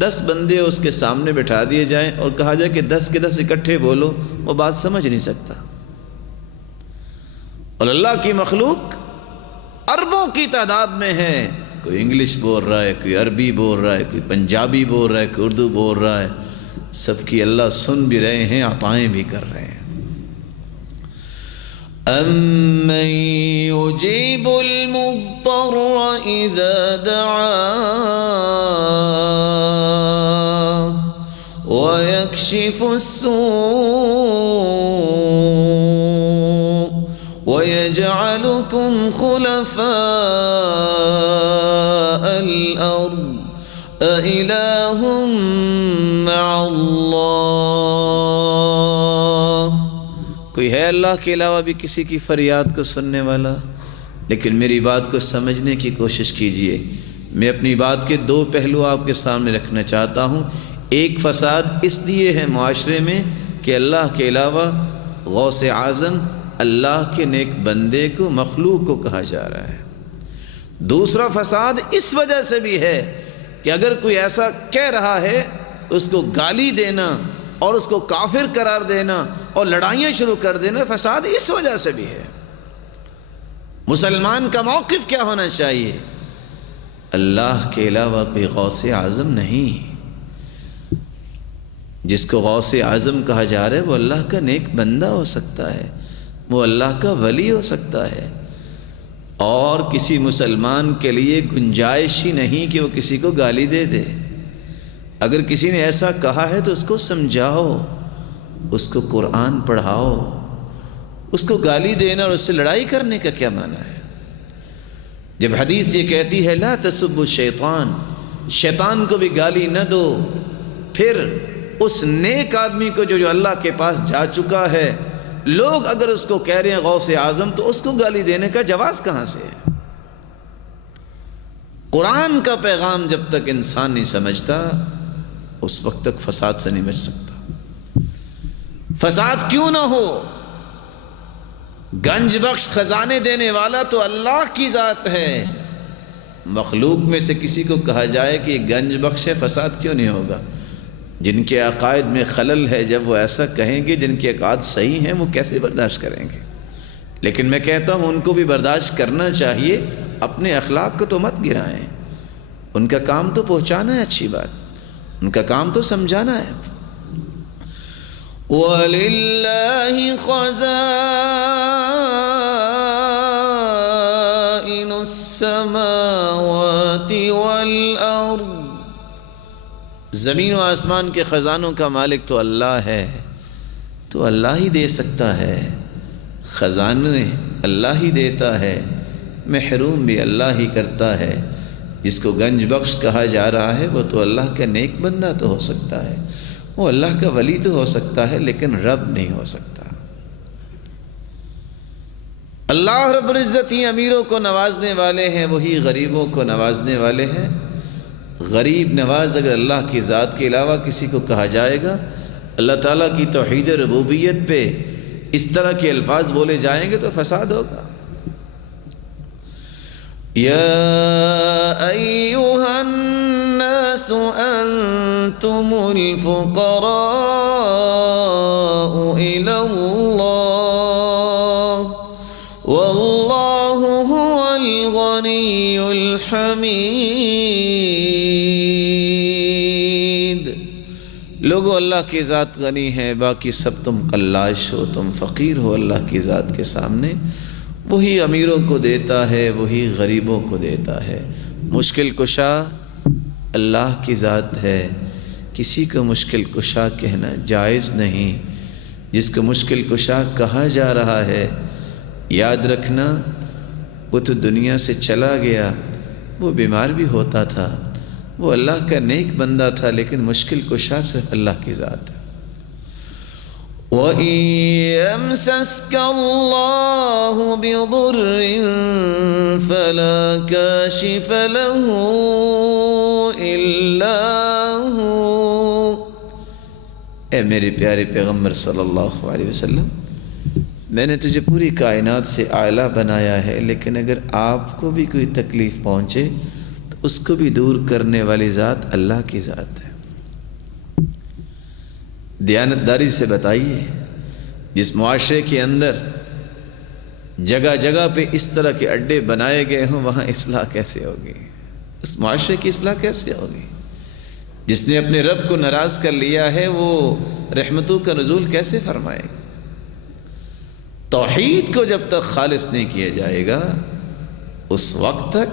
10 بندے اس کے سامنے بٹھا دیے جائیں اور کہا جائے کہ 10 کے 10 اکٹھے بولو، وہ بات سمجھ نہیں سکتا۔ اور اللہ کی مخلوق اربوں کی تعداد میں ہے، کوئی انگلش بول رہا ہے، کوئی عربی بول رہا ہے، کوئی پنجابی بول رہا ہے، کوئی اردو بول رہا ہے، سب کی اللہ سن بھی رہے ہیں، عطائیں بھی کر رہے ہیں۔ أَمَّن يُجِيبُ الْمُضْطَرَّ إِذَا دَعَاهُ وَيَكْشِفُ السُّوءَ وَيَجْعَلُكُمْ خُلَفَاءَ الْأَرْضِ أَإِلَٰهٌ مَّعَ اللَّهِ، کوئی ہے اللہ کے علاوہ بھی کسی کی فریاد کو سننے والا؟ لیکن میری بات کو سمجھنے کی کوشش کیجئے۔ میں اپنی بات کے 2 پہلو آپ کے سامنے رکھنا چاہتا ہوں۔ ایک، فساد اس لیے ہے معاشرے میں کہ اللہ کے علاوہ غوث اعظم اللہ کے نیک بندے کو، مخلوق کو کہا جا رہا ہے۔ دوسرا فساد اس وجہ سے بھی ہے کہ اگر کوئی ایسا کہہ رہا ہے اس کو گالی دینا اور اس کو کافر قرار دینا اور لڑائیاں شروع کر دینا، فساد اس وجہ سے بھی ہے۔ مسلمان کا موقف کیا ہونا چاہیے؟ اللہ کے علاوہ کوئی غوث اعظم نہیں۔ جس کو غوث اعظم کہا جا رہا ہے وہ اللہ کا نیک بندہ ہو سکتا ہے، وہ اللہ کا ولی ہو سکتا ہے، اور کسی مسلمان کے لیے گنجائش ہی نہیں کہ وہ کسی کو گالی دے دے۔ اگر کسی نے ایسا کہا ہے تو اس کو سمجھاؤ، اس کو قرآن پڑھاؤ۔ اس کو گالی دینا اور اس سے لڑائی کرنے کا کیا معنی ہے؟ جب حدیث یہ کہتی ہے لا تسبوا الشیطان، شیطان کو بھی گالی نہ دو، پھر اس نیک آدمی کو جو اللہ کے پاس جا چکا ہے، لوگ اگر اس کو کہہ رہے ہیں غوث اعظم، تو اس کو گالی دینے کا جواز کہاں سے ہے؟ قرآن کا پیغام جب تک انسان نہیں سمجھتا اس وقت تک فساد سے نہیں بچ سکتا۔ فساد کیوں نہ ہو؟ گنج بخش خزانے دینے والا تو اللہ کی ذات ہے، مخلوق میں سے کسی کو کہا جائے کہ یہ گنج بخش ہے، فساد کیوں نہیں ہوگا؟ جن کے عقائد میں خلل ہے جب وہ ایسا کہیں گے، جن کے عقائد صحیح ہیں وہ کیسے برداشت کریں گے؟ لیکن میں کہتا ہوں ان کو بھی برداشت کرنا چاہیے، اپنے اخلاق کو تو مت گرائیں۔ ان کا کام تو پہنچانا ہے اچھی بات، ان کا کام تو سمجھانا ہے۔ وَلِلَّهِ خَزَائِنُ السَّمَاوَاتِ وَالْأَرْضِ، زمین و آسمان کے خزانوں کا مالک تو اللہ ہے، تو اللہ ہی دے سکتا ہے، خزانے اللہ ہی دیتا ہے، محروم بھی اللہ ہی کرتا ہے۔ جس کو گنج بخش کہا جا رہا ہے وہ تو اللہ کا نیک بندہ تو ہو سکتا ہے، وہ اللہ کا ولی تو ہو سکتا ہے، لیکن رب نہیں ہو سکتا۔ اللہ رب العزت ہی امیروں کو نوازنے والے ہیں، وہی غریبوں کو نوازنے والے ہیں۔ غریب نواز اگر اللہ کی ذات کے علاوہ کسی کو کہا جائے گا، اللہ تعالیٰ کی توحید ربوبیت پہ اس طرح کے الفاظ بولے جائیں گے تو فساد ہوگا۔ یا ایہا الناس انتم الفقراء الی اللہ واللہ هو الغنی الحمید۔ لوگو اللہ کی ذات غنی ہے، باقی سب تم قلاش ہو، تم فقیر ہو اللہ کی ذات کے سامنے۔ وہی امیروں کو دیتا ہے، وہی غریبوں کو دیتا ہے۔ مشکل کشا اللہ کی ذات ہے، کسی کو مشکل کشا کہنا جائز نہیں۔ جس کو مشکل کشا کہا جا رہا ہے، یاد رکھنا وہ تو دنیا سے چلا گیا، وہ بیمار بھی ہوتا تھا، وہ اللہ کا نیک بندہ تھا، لیکن مشکل کشا صرف اللہ کی ذات ہے۔ وَإِن يَمْسَسْكَ اللَّهُ بِضُرٍّ فَلَا كَاشِفَ لَهُ إِلَّا هُوَ۔ اے میرے پیارے پیغمبر صلی اللہ علیہ وسلم، میں نے تجھے پوری کائنات سے اعلیٰ بنایا ہے، لیکن اگر آپ کو بھی کوئی تکلیف پہنچے تو اس کو بھی دور کرنے والی ذات اللہ کی ذات ہے۔ دیانتداری سے بتائیے، جس معاشرے کے اندر جگہ جگہ پہ اس طرح کے اڈے بنائے گئے ہوں، وہاں اصلاح کیسے ہوگی؟ اس معاشرے کی اصلاح کیسے ہوگی؟ جس نے اپنے رب کو ناراض کر لیا ہے وہ رحمتوں کا نزول کیسے فرمائے گا؟ توحید کو جب تک خالص نہیں کیا جائے گا اس وقت تک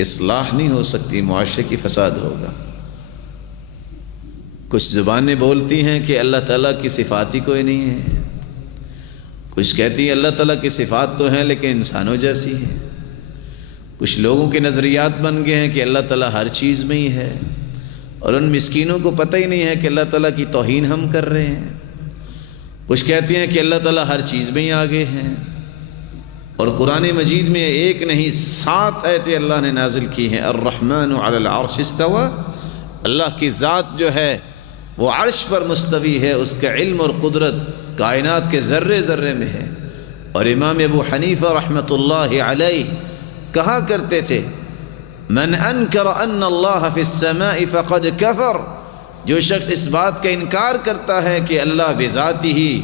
اصلاح نہیں ہو سکتی، معاشرے کی فساد ہوگا۔ کچھ زبانیں بولتی ہیں کہ اللہ تعالیٰ کی صفات ہی کوئی نہیں ہے، کچھ کہتی ہیں اللہ تعالیٰ کی صفات تو ہیں لیکن انسانوں جیسی ہیں، کچھ لوگوں کے نظریات بن گئے ہیں کہ اللہ تعالیٰ ہر چیز میں ہی ہے، اور ان مسکینوں کو پتہ ہی نہیں ہے کہ اللہ تعالیٰ کی توہین ہم کر رہے ہیں۔ کچھ کہتے ہیں کہ اللہ تعالیٰ ہر چیز میں ہی آگے ہیں، اور قرآن مجید میں ایک نہیں 7 آیتیں اللہ نے نازل کی ہیں۔ الرحمن علی العرش استوى، اللہ کی ذات جو ہے وہ عرش پر مستوی ہے، اس کا علم اور قدرت کائنات کے ذرے ذرے میں ہے۔ اور امام ابو حنیفہ رحمۃ اللہ علیہ کہا کرتے تھے من انکر ان اللہ فی السماء فقد کفر، جو شخص اس بات کا انکار کرتا ہے کہ اللہ بذاتی ہی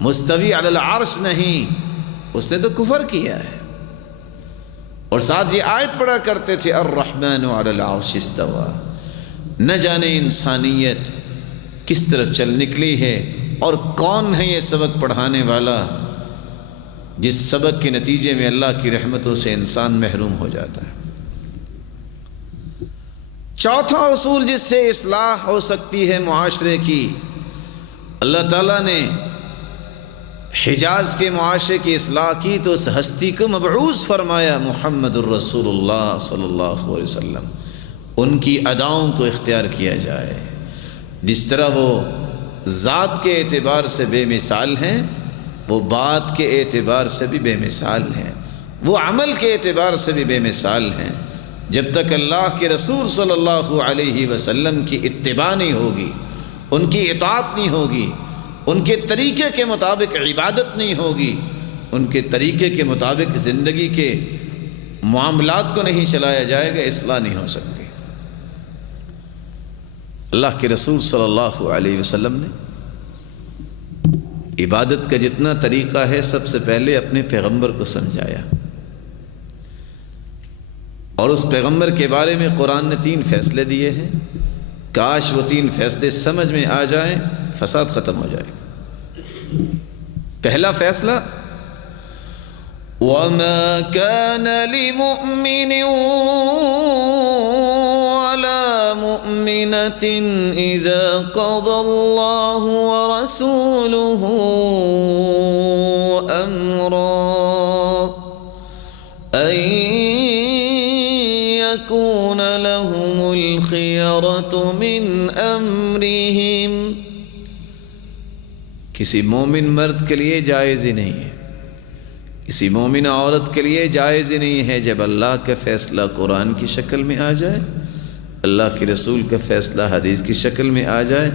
مستوی علی العرش نہیں، اس نے تو کفر کیا ہے۔ اور ساتھ یہ آیت پڑھا کرتے تھے الرحمن علی العرش استوى۔ نہ جانے انسانیت کس طرف چل نکلی ہے اور کون ہے یہ سبق پڑھانے والا جس سبق کے نتیجے میں اللہ کی رحمتوں سے انسان محروم ہو جاتا ہے۔ چوتھا اصول جس سے اصلاح ہو سکتی ہے معاشرے کی، اللہ تعالیٰ نے حجاز کے معاشرے کی اصلاح کی تو اس ہستی کو مبعوث فرمایا محمد الرسول اللہ صلی اللہ علیہ وسلم۔ ان کی اداؤں کو اختیار کیا جائے۔ جس طرح وہ ذات کے اعتبار سے بے مثال ہیں، وہ بات کے اعتبار سے بھی بے مثال ہیں، وہ عمل کے اعتبار سے بھی بے مثال ہیں۔ جب تک اللہ کے رسول صلی اللہ علیہ وسلم کی اتباع نہیں ہوگی، ان کی اطاعت نہیں ہوگی، ان کے طریقے کے مطابق عبادت نہیں ہوگی، ان کے طریقے کے مطابق زندگی کے معاملات کو نہیں چلایا جائے گا، اصلاح نہیں ہو سکتی۔ اللہ کے رسول صلی اللہ علیہ وسلم نے عبادت کا جتنا طریقہ ہے سب سے پہلے اپنے پیغمبر کو سمجھایا، اور اس پیغمبر کے بارے میں قرآن نے 3 فیصلے دیے ہیں۔ کاش وہ 3 فیصلے سمجھ میں آ جائیں، فساد ختم ہو جائے گا۔ پہلا فیصلہ وَمَا كَانَ لِمُؤْمِنٍ وَلَا مُؤْمِنَةٍ إِذَا قَضَى اللَّهُ وَرَسُولُهُ أَمْرًا أَن يَكُونَ لَهُمُ الْخِيَرَةُ مِنْ أَمْرِهِمْ۔ کسی مومن مرد کے لیے جائز ہی نہیں ہے، کسی مومن عورت کے لیے جائز ہی نہیں ہے جب اللہ کا فیصلہ قرآن کی شکل میں آ جائے، اللہ کے رسول کا فیصلہ حدیث کی شکل میں آ جائے،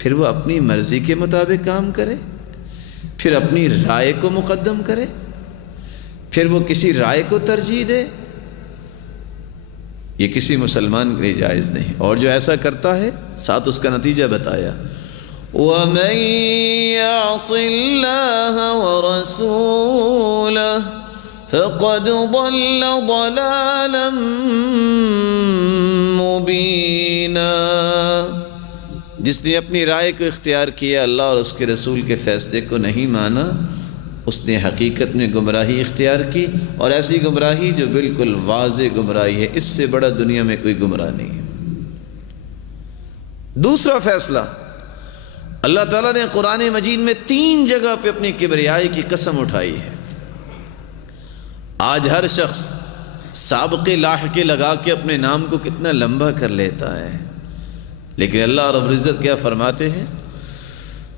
پھر وہ اپنی مرضی کے مطابق کام کرے، پھر اپنی رائے کو مقدم کرے، پھر وہ کسی رائے کو ترجیح دے، یہ کسی مسلمان کے لیے جائز نہیں۔ اور جو ایسا کرتا ہے ساتھ اس کا نتیجہ بتایا وَمَن يَعْصِ اللَّهَ وَرَسُولَهُ فَقَدْ ضَلَّ ضَلَالًا مُبِينًا۔ جس نے اپنی رائے کو اختیار کیا، اللہ اور اس کے رسول کے فیصلے کو نہیں مانا، اس نے حقیقت میں گمراہی اختیار کی، اور ایسی گمراہی جو بالکل واضح گمراہی ہے، اس سے بڑا دنیا میں کوئی گمراہ نہیں ہے۔ دوسرا فیصلہ، اللہ تعالیٰ نے قرآن مجید میں 3 جگہ پہ اپنی کبریائی کی قسم اٹھائی ہے۔ آج ہر شخص سابقے لاحقے لگا کے اپنے نام کو کتنا لمبا کر لیتا ہے، لیکن اللہ رب العزت کیا فرماتے ہیں؟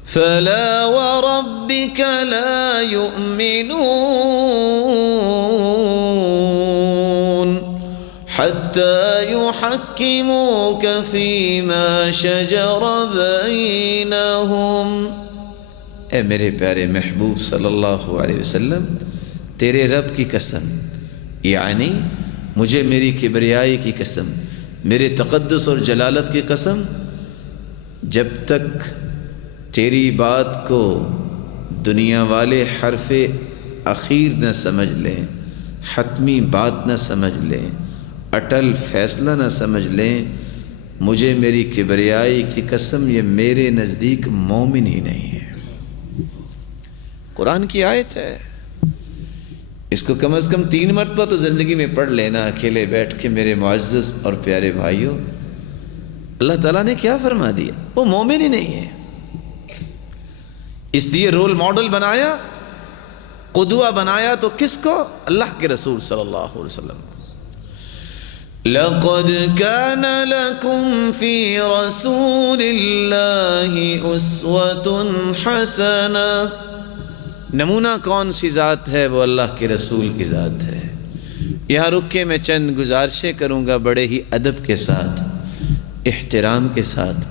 فَلَا وَرَبِّكَ لَا يُؤْمِنُونَ حَتَّى يُحَكِّمُوكَ فِي مَا شَجَرَ بَيْنَهُمْ۔ اے میرے پیارے محبوب صلی اللہ علیہ وسلم، تیرے رب کی قسم، یعنی مجھے میری کبریائی کی قسم، میرے تقدس اور جلالت کی قسم، جب تک تیری بات کو دنیا والے حرف اخیر نہ سمجھ لیں، حتمی بات نہ سمجھ لیں، اٹل فیصلہ نہ سمجھ لیں، مجھے میری کبریائی کی قسم یہ میرے نزدیک مومن ہی نہیں ہے۔ قرآن کی آیت ہے، اس کو کم از کم 3 مرتبہ تو زندگی میں پڑھ لینا اکیلے بیٹھ کے میرے معزز اور پیارے بھائیوں۔ اللہ تعالیٰ نے کیا فرما دیا؟ وہ مومن ہی نہیں ہے، اس لیے رول ماڈل بنایا، قدوہ بنایا تو کس کو؟ اللہ کے رسول صلی اللہ علیہ وسلم کو۔ لَقَدْ كَانَ لَكُمْ فِي رَسُولِ اللَّهِ أُسْوَةٌ حَسَنَةٌ۔ نمونہ کون سی ذات ہے؟ وہ اللہ کے رسول کی ذات ہے۔ یہاں رک کے میں چند گزارشیں کروں گا بڑے ہی ادب کے ساتھ، احترام کے ساتھ،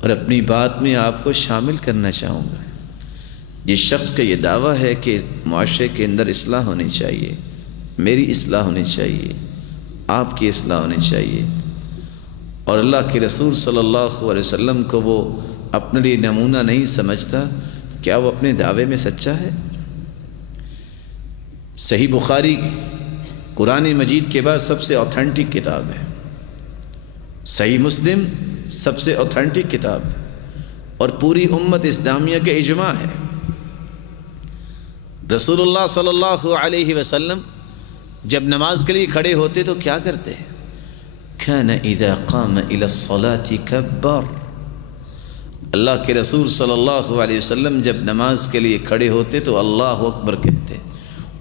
اور اپنی بات میں آپ کو شامل کرنا چاہوں گا۔ جس شخص کا یہ دعویٰ ہے کہ معاشرے کے اندر اصلاح ہونی چاہیے، میری اصلاح ہونی چاہیے، آپ کی اصلاح ہونی چاہیے، اور اللہ کے رسول صلی اللہ علیہ وسلم کو وہ اپنے لیے نمونہ نہیں سمجھتا، کیا وہ اپنے دعوے میں سچا ہے؟ صحیح بخاری قرآن مجید کے بعد سب سے اوتھینٹک کتاب ہے، صحیح مسلم سب سے اوتھینٹک کتاب ہے، اور پوری امت اسلامیہ کا اجماع ہے۔ رسول اللہ صلی اللہ علیہ وسلم جب نماز کے لیے کھڑے ہوتے تو کیا کرتے؟ کان اذا قام الى الصلاة کبر۔ اللہ کے رسول صلی اللہ علیہ وسلم جب نماز کے لیے کھڑے ہوتے تو اللہ اکبر کہتے،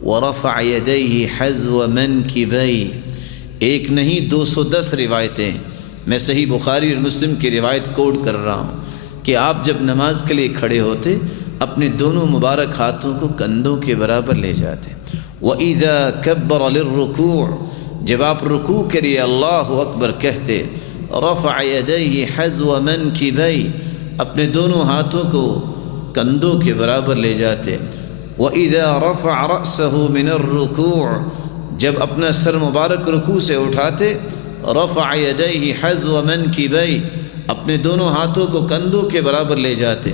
ورفع یدیہ حذو منکبیہ۔ ایک نہیں 210 روایتیں، میں صحیح بخاری اور مسلم کی روایت کوٹ کر رہا ہوں کہ آپ جب نماز کے لیے کھڑے ہوتے اپنے دونوں مبارک ہاتھوں کو کندھوں کے برابر لے جاتے۔ وَإِذَا كَبَّرَ لِلرُّكُوعِ، جب آپ رکوع کے لیے اللہ اکبر کہتے، رفع یدیہ حذو منکبیہ، اپنے دونوں ہاتھوں کو کندھوں کے برابر لے جاتے۔ وَإِذَا رَفَعَ رَأْسَهُ مِنَ الرُّكُوعِ، جب اپنا سر مبارک رکوع سے اٹھاتے، رفع یدیہ حذو منکبیہ، اپنے دونوں ہاتھوں کو کندھوں کے برابر لے جاتے۔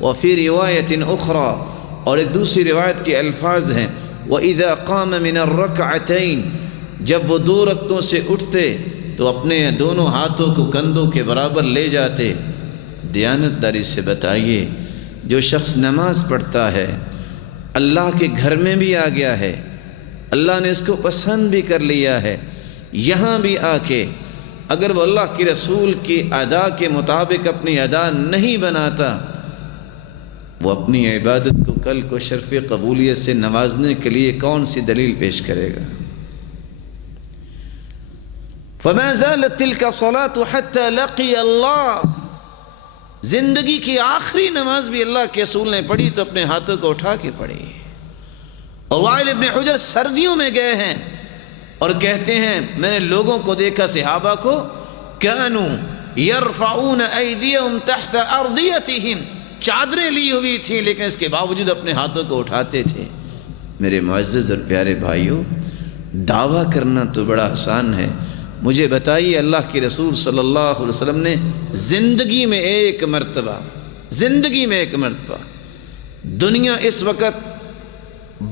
وفی روایت اخری، اور ایک دوسری روایت کے الفاظ ہیں، وَإِذَا قَامَ مِنَ الرَّكْعَتَيْنِ، جب وہ 2 رکعتوں سے اٹھتے تو اپنے دونوں ہاتھوں کو کندھوں کے برابر لے جاتے۔ دیانتداری سے بتائیے، جو شخص نماز پڑھتا ہے، اللہ کے گھر میں بھی آ گیا ہے، اللہ نے اس کو پسند بھی کر لیا ہے، یہاں بھی آ کے اگر وہ اللہ کے رسول کی ادا کے مطابق اپنی ادا نہیں بناتا، وہ اپنی عبادت کو کل کو شرف قبولیت سے نوازنے کے لیے کون سی دلیل پیش کرے گا؟ فَمَا زَالَتْ تِلْكَ صَلَاةُ حَتَّى لَقِيَ اللَّهِ، زندگی کی آخری نماز بھی اللہ کے رسول نے پڑھی تو اپنے ہاتھوں کو اٹھا کے پڑھی۔ اور وائل ابن حجر سردیوں میں گئے ہیں اور کہتے ہیں میں نے لوگوں کو دیکھا، صحابہ کو، كَانُوا يَرْفَعُونَ أَيْدِيَهُمْ تَحْتَ أَرْضِيَتِهِمْ، چادریں لی ہوئی تھیں لیکن اس کے باوجود اپنے ہاتھوں کو اٹھاتے تھے۔ میرے معزز اور پیارے بھائیوں، دعویٰ کرنا تو بڑا آسان ہے، مجھے بتائیے اللہ کے رسول صلی اللہ علیہ وسلم نے زندگی میں ایک مرتبہ دنیا اس وقت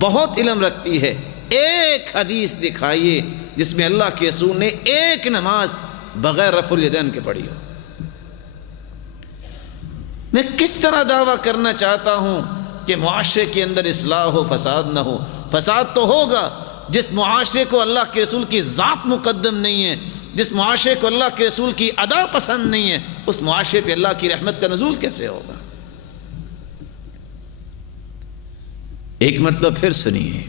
بہت علم رکھتی ہے، ایک حدیث دکھائیے جس میں اللہ کے رسول نے ایک نماز بغیر رفع الیدین کے پڑھی ہو۔ میں کس طرح دعویٰ کرنا چاہتا ہوں کہ معاشرے کے اندر اصلاح ہو، فساد نہ ہو؟ فساد تو ہوگا جس معاشرے کو اللہ کے رسول کی ذات مقدم نہیں ہے، جس معاشرے کو اللہ کے رسول کی ادا پسند نہیں ہے، اس معاشرے پہ اللہ کی رحمت کا نزول کیسے ہوگا؟ ایک مرتبہ پھر سنیے،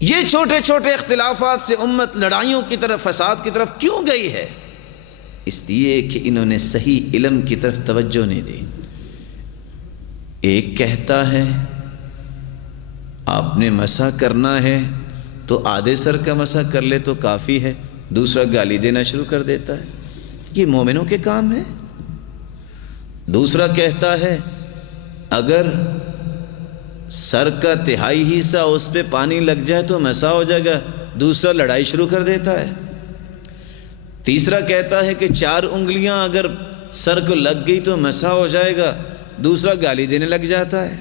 یہ چھوٹے چھوٹے اختلافات سے امت لڑائیوں کی طرف، فساد کی طرف کیوں گئی ہے؟ اس لیے کہ انہوں نے صحیح علم کی طرف توجہ نہیں دی۔ ایک کہتا ہے آپ نے مسح کرنا ہے تو آدھے سر کا مسح کر لے تو کافی ہے، دوسرا گالی دینا شروع کر دیتا ہے، یہ مومنوں کے کام ہے۔ دوسرا کہتا ہے اگر سر کا تہائی حصہ اس پہ پانی لگ جائے تو مسح ہو جائے گا، دوسرا لڑائی شروع کر دیتا ہے۔ تیسرا کہتا ہے کہ 4 انگلیاں اگر سر کو لگ گئی تو مسح ہو جائے گا، دوسرا گالی دینے لگ جاتا ہے۔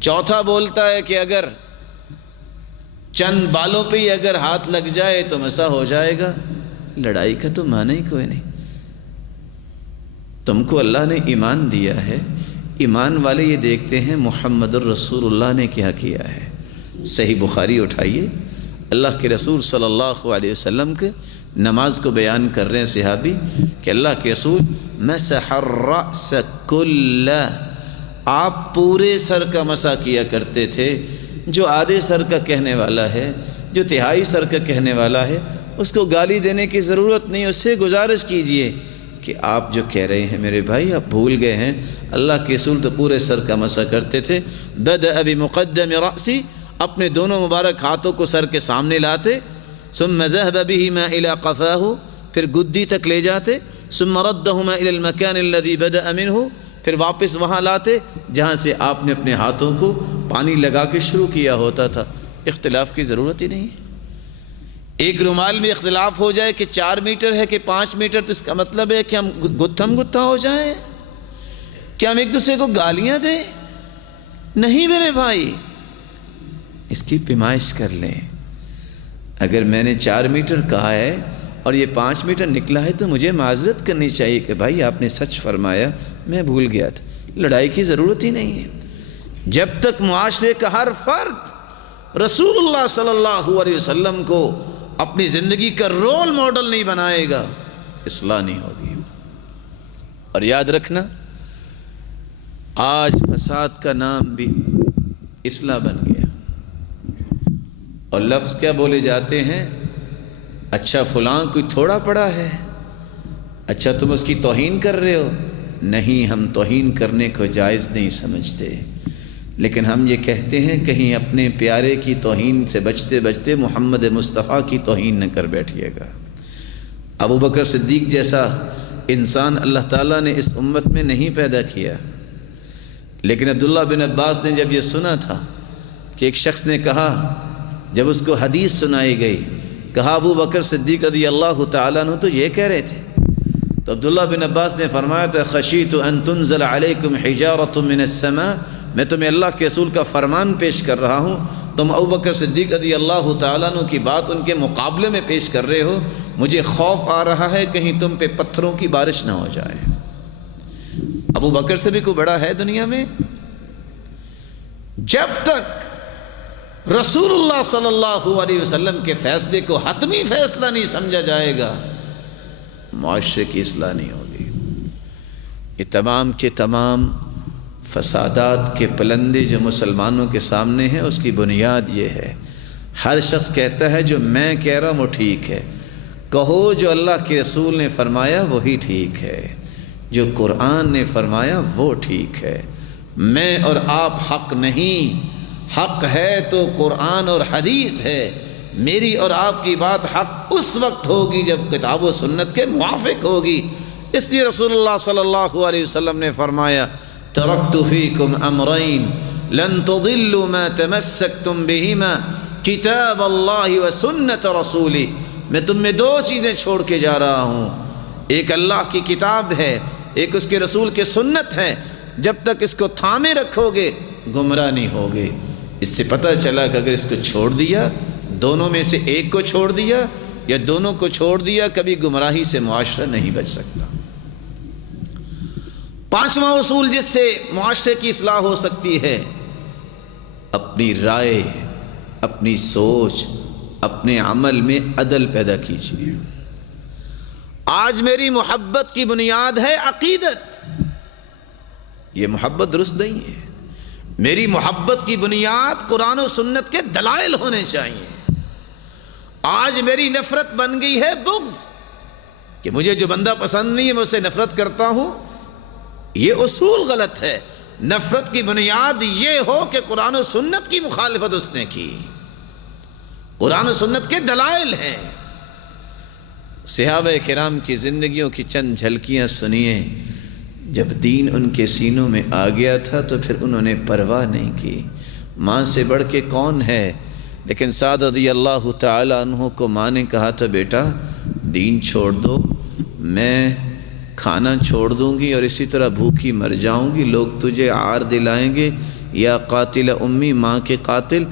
چوتھا بولتا ہے کہ اگر چند بالوں پہ ہی اگر ہاتھ لگ جائے تو مسح ہو جائے گا۔ لڑائی کا تو معنی ہی کوئی نہیں۔ تم کو اللہ نے ایمان دیا ہے، ایمان والے یہ دیکھتے ہیں محمد الرسول اللہ نے کیا کیا ہے۔ صحیح بخاری اٹھائیے، اللہ کے رسول صلی اللہ علیہ وسلم کے نماز کو بیان کر رہے ہیں صحابی کہ اللہ کے رسول مسح الرأس کلہ، آپ پورے سر کا مسح کیا کرتے تھے۔ جو آدھے سر کا کہنے والا ہے، جو تہائی سر کا کہنے والا ہے، اس کو گالی دینے کی ضرورت نہیں، اس سے گزارش کیجئے کہ آپ جو کہہ رہے ہیں میرے بھائی آپ بھول گئے ہیں، اللہ کے رسول تو پورے سر کا مسح کرتے تھے۔ بدأ بمقدم رأسی، اپنے دونوں مبارک ہاتھوں کو سر کے سامنے لاتے، ثم ذهب بهما الى قفاه، پھر گدی تک لے جاتے، ثم ردهما الى المكان الذي بدأ منه، پھر واپس وہاں لاتے جہاں سے آپ نے اپنے ہاتھوں کو پانی لگا کے شروع کیا ہوتا تھا۔ اختلاف کی ضرورت ہی نہیں ہے۔ ایک رومال میں اختلاف ہو جائے کہ 4 میٹر ہے کہ 5 میٹر، تو اس کا مطلب ہے کہ ہم گتھا ہو جائیں، کہ ہم ایک دوسرے کو گالیاں دیں؟ نہیں میرے بھائی، اس کی پیمائش کر لیں۔ اگر میں نے 4 میٹر کہا ہے اور یہ 5 میٹر نکلا ہے تو مجھے معذرت کرنی چاہیے کہ بھائی آپ نے سچ فرمایا، میں بھول گیا تھا۔ لڑائی کی ضرورت ہی نہیں ہے۔ جب تک معاشرے کا ہر فرد رسول اللہ صلی اللہ علیہ وسلم کو اپنی زندگی کا رول ماڈل نہیں بنائے گا، اصلاح نہیں ہوگی۔ اور یاد رکھنا، آج فساد کا نام بھی اصلاح بن گیا، اور لفظ کیا بولے جاتے ہیں؟ اچھا فلاں کوئی تھوڑا پڑا ہے، اچھا تم اس کی توہین کر رہے ہو۔ نہیں، ہم توہین کرنے کو جائز نہیں سمجھتے، لیکن ہم یہ کہتے ہیں کہیں اپنے پیارے کی توہین سے بچتے بچتے محمد مصطفیٰ کی توہین نہ کر بیٹھیے گا۔ ابو بکر صدیق جیسا انسان اللہ تعالیٰ نے اس امت میں نہیں پیدا کیا، لیکن عبداللہ بن عباس نے جب یہ سنا تھا کہ ایک شخص نے کہا، جب اس کو حدیث سنائی گئی، کہا ابو بکر صدیق رضی اللہ تعالیٰ عنہ تو یہ کہہ رہے تھے، تو عبداللہ بن عباس نے فرمایا تھا، خشیت ان تنزل علیکم حجارۃ من السماء، میں تمہیں اللہ کے رسول کا فرمان پیش کر رہا ہوں، تم ابو بکر صدیق رضی اللہ تعالیٰ عنہ کی بات ان کے مقابلے میں پیش کر رہے ہو، مجھے خوف آ رہا ہے کہیں تم پہ پتھروں کی بارش نہ ہو جائے۔ ابو بکر سے بھی کوئی بڑا ہے دنیا میں؟ جب تک رسول اللہ صلی اللہ علیہ وسلم کے فیصلے کو حتمی فیصلہ نہیں سمجھا جائے گا، معاشرے کی اصلاح نہیں ہوگی۔ یہ تمام کے تمام فسادات کے پلندے جو مسلمانوں کے سامنے ہیں، اس کی بنیاد یہ ہے، ہر شخص کہتا ہے جو میں کہہ رہا ہوں وہ ٹھیک ہے۔ کہو جو اللہ کے رسول نے فرمایا وہی ٹھیک ہے، جو قرآن نے فرمایا وہ ٹھیک ہے۔ میں اور آپ حق نہیں، حق ہے تو قرآن اور حدیث ہے۔ میری اور آپ کی بات حق اس وقت ہوگی جب کتاب و سنت کے موافق ہوگی۔ اس لیے رسول اللہ صلی اللہ علیہ وسلم نے فرمایا، ترکت فیکم امرین لن تضلوا ما تمسکتم بہما کتاب اللہ و سنت رسولی، میں تم میں 2 چیزیں چھوڑ کے جا رہا ہوں، ایک اللہ کی کتاب ہے، ایک اس کے رسول کی سنت ہے، جب تک اس کو تھامے رکھو گے گمراہ نہیں ہوگے۔ اس سے پتہ چلا کہ اگر اس کو چھوڑ دیا، دونوں میں سے ایک کو چھوڑ دیا یا دونوں کو چھوڑ دیا، کبھی گمراہی سے معاشرہ نہیں بچ سکتا۔ 5واں اصول جس سے معاشرے کی اصلاح ہو سکتی ہے، اپنی رائے، اپنی سوچ، اپنے عمل میں عدل پیدا کیجیے۔ آج میری محبت کی بنیاد ہے عقیدت، یہ محبت درست نہیں ہے۔ میری محبت کی بنیاد قرآن و سنت کے دلائل ہونے چاہیے۔ آج میری نفرت بن گئی ہے بغض، کہ مجھے جو بندہ پسند نہیں ہے میں اسے نفرت کرتا ہوں، یہ اصول غلط ہے۔ نفرت کی بنیاد یہ ہو کہ قرآن و سنت کی مخالفت اس نے کی، قرآن و سنت کے دلائل ہیں۔ صحابہ کرام کی زندگیوں کی چند جھلکیاں سنیے۔ جب دین ان کے سینوں میں آ گیا تھا تو پھر انہوں نے پرواہ نہیں کی، ماں سے بڑھ کے کون ہے؟ لیکن سعد رضی اللہ تعالی عنہ کو ماں نے کہا تھا، بیٹا دین چھوڑ دو، میں کھانا چھوڑ دوں گی اور اسی طرح بھوکی مر جاؤں گی، لوگ تجھے عار دلائیں گے، یا قاتل امی، ماں کے قاتل،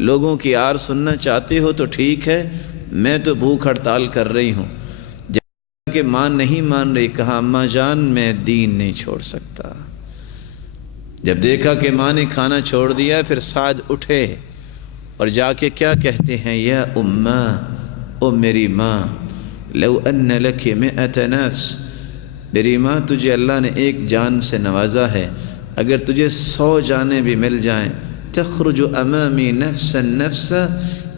لوگوں کی عار سننا چاہتے ہو تو ٹھیک ہے، میں تو بھوک ہڑتال کر رہی ہوں۔ جب کہ ماں نہیں مان رہی، کہا اماں جان میں دین نہیں چھوڑ سکتا۔ جب دیکھا کہ ماں نے کھانا چھوڑ دیا، پھر سعد اٹھے اور جا کے کیا کہتے ہیں، یا اماں، او میری ماں، لو ان لک 100 نفس، میری ماں تجھے اللہ نے 1 جان سے نوازا ہے، اگر تجھے 100 جانیں بھی مل جائیں، تخرج امامی نفسا نفسا،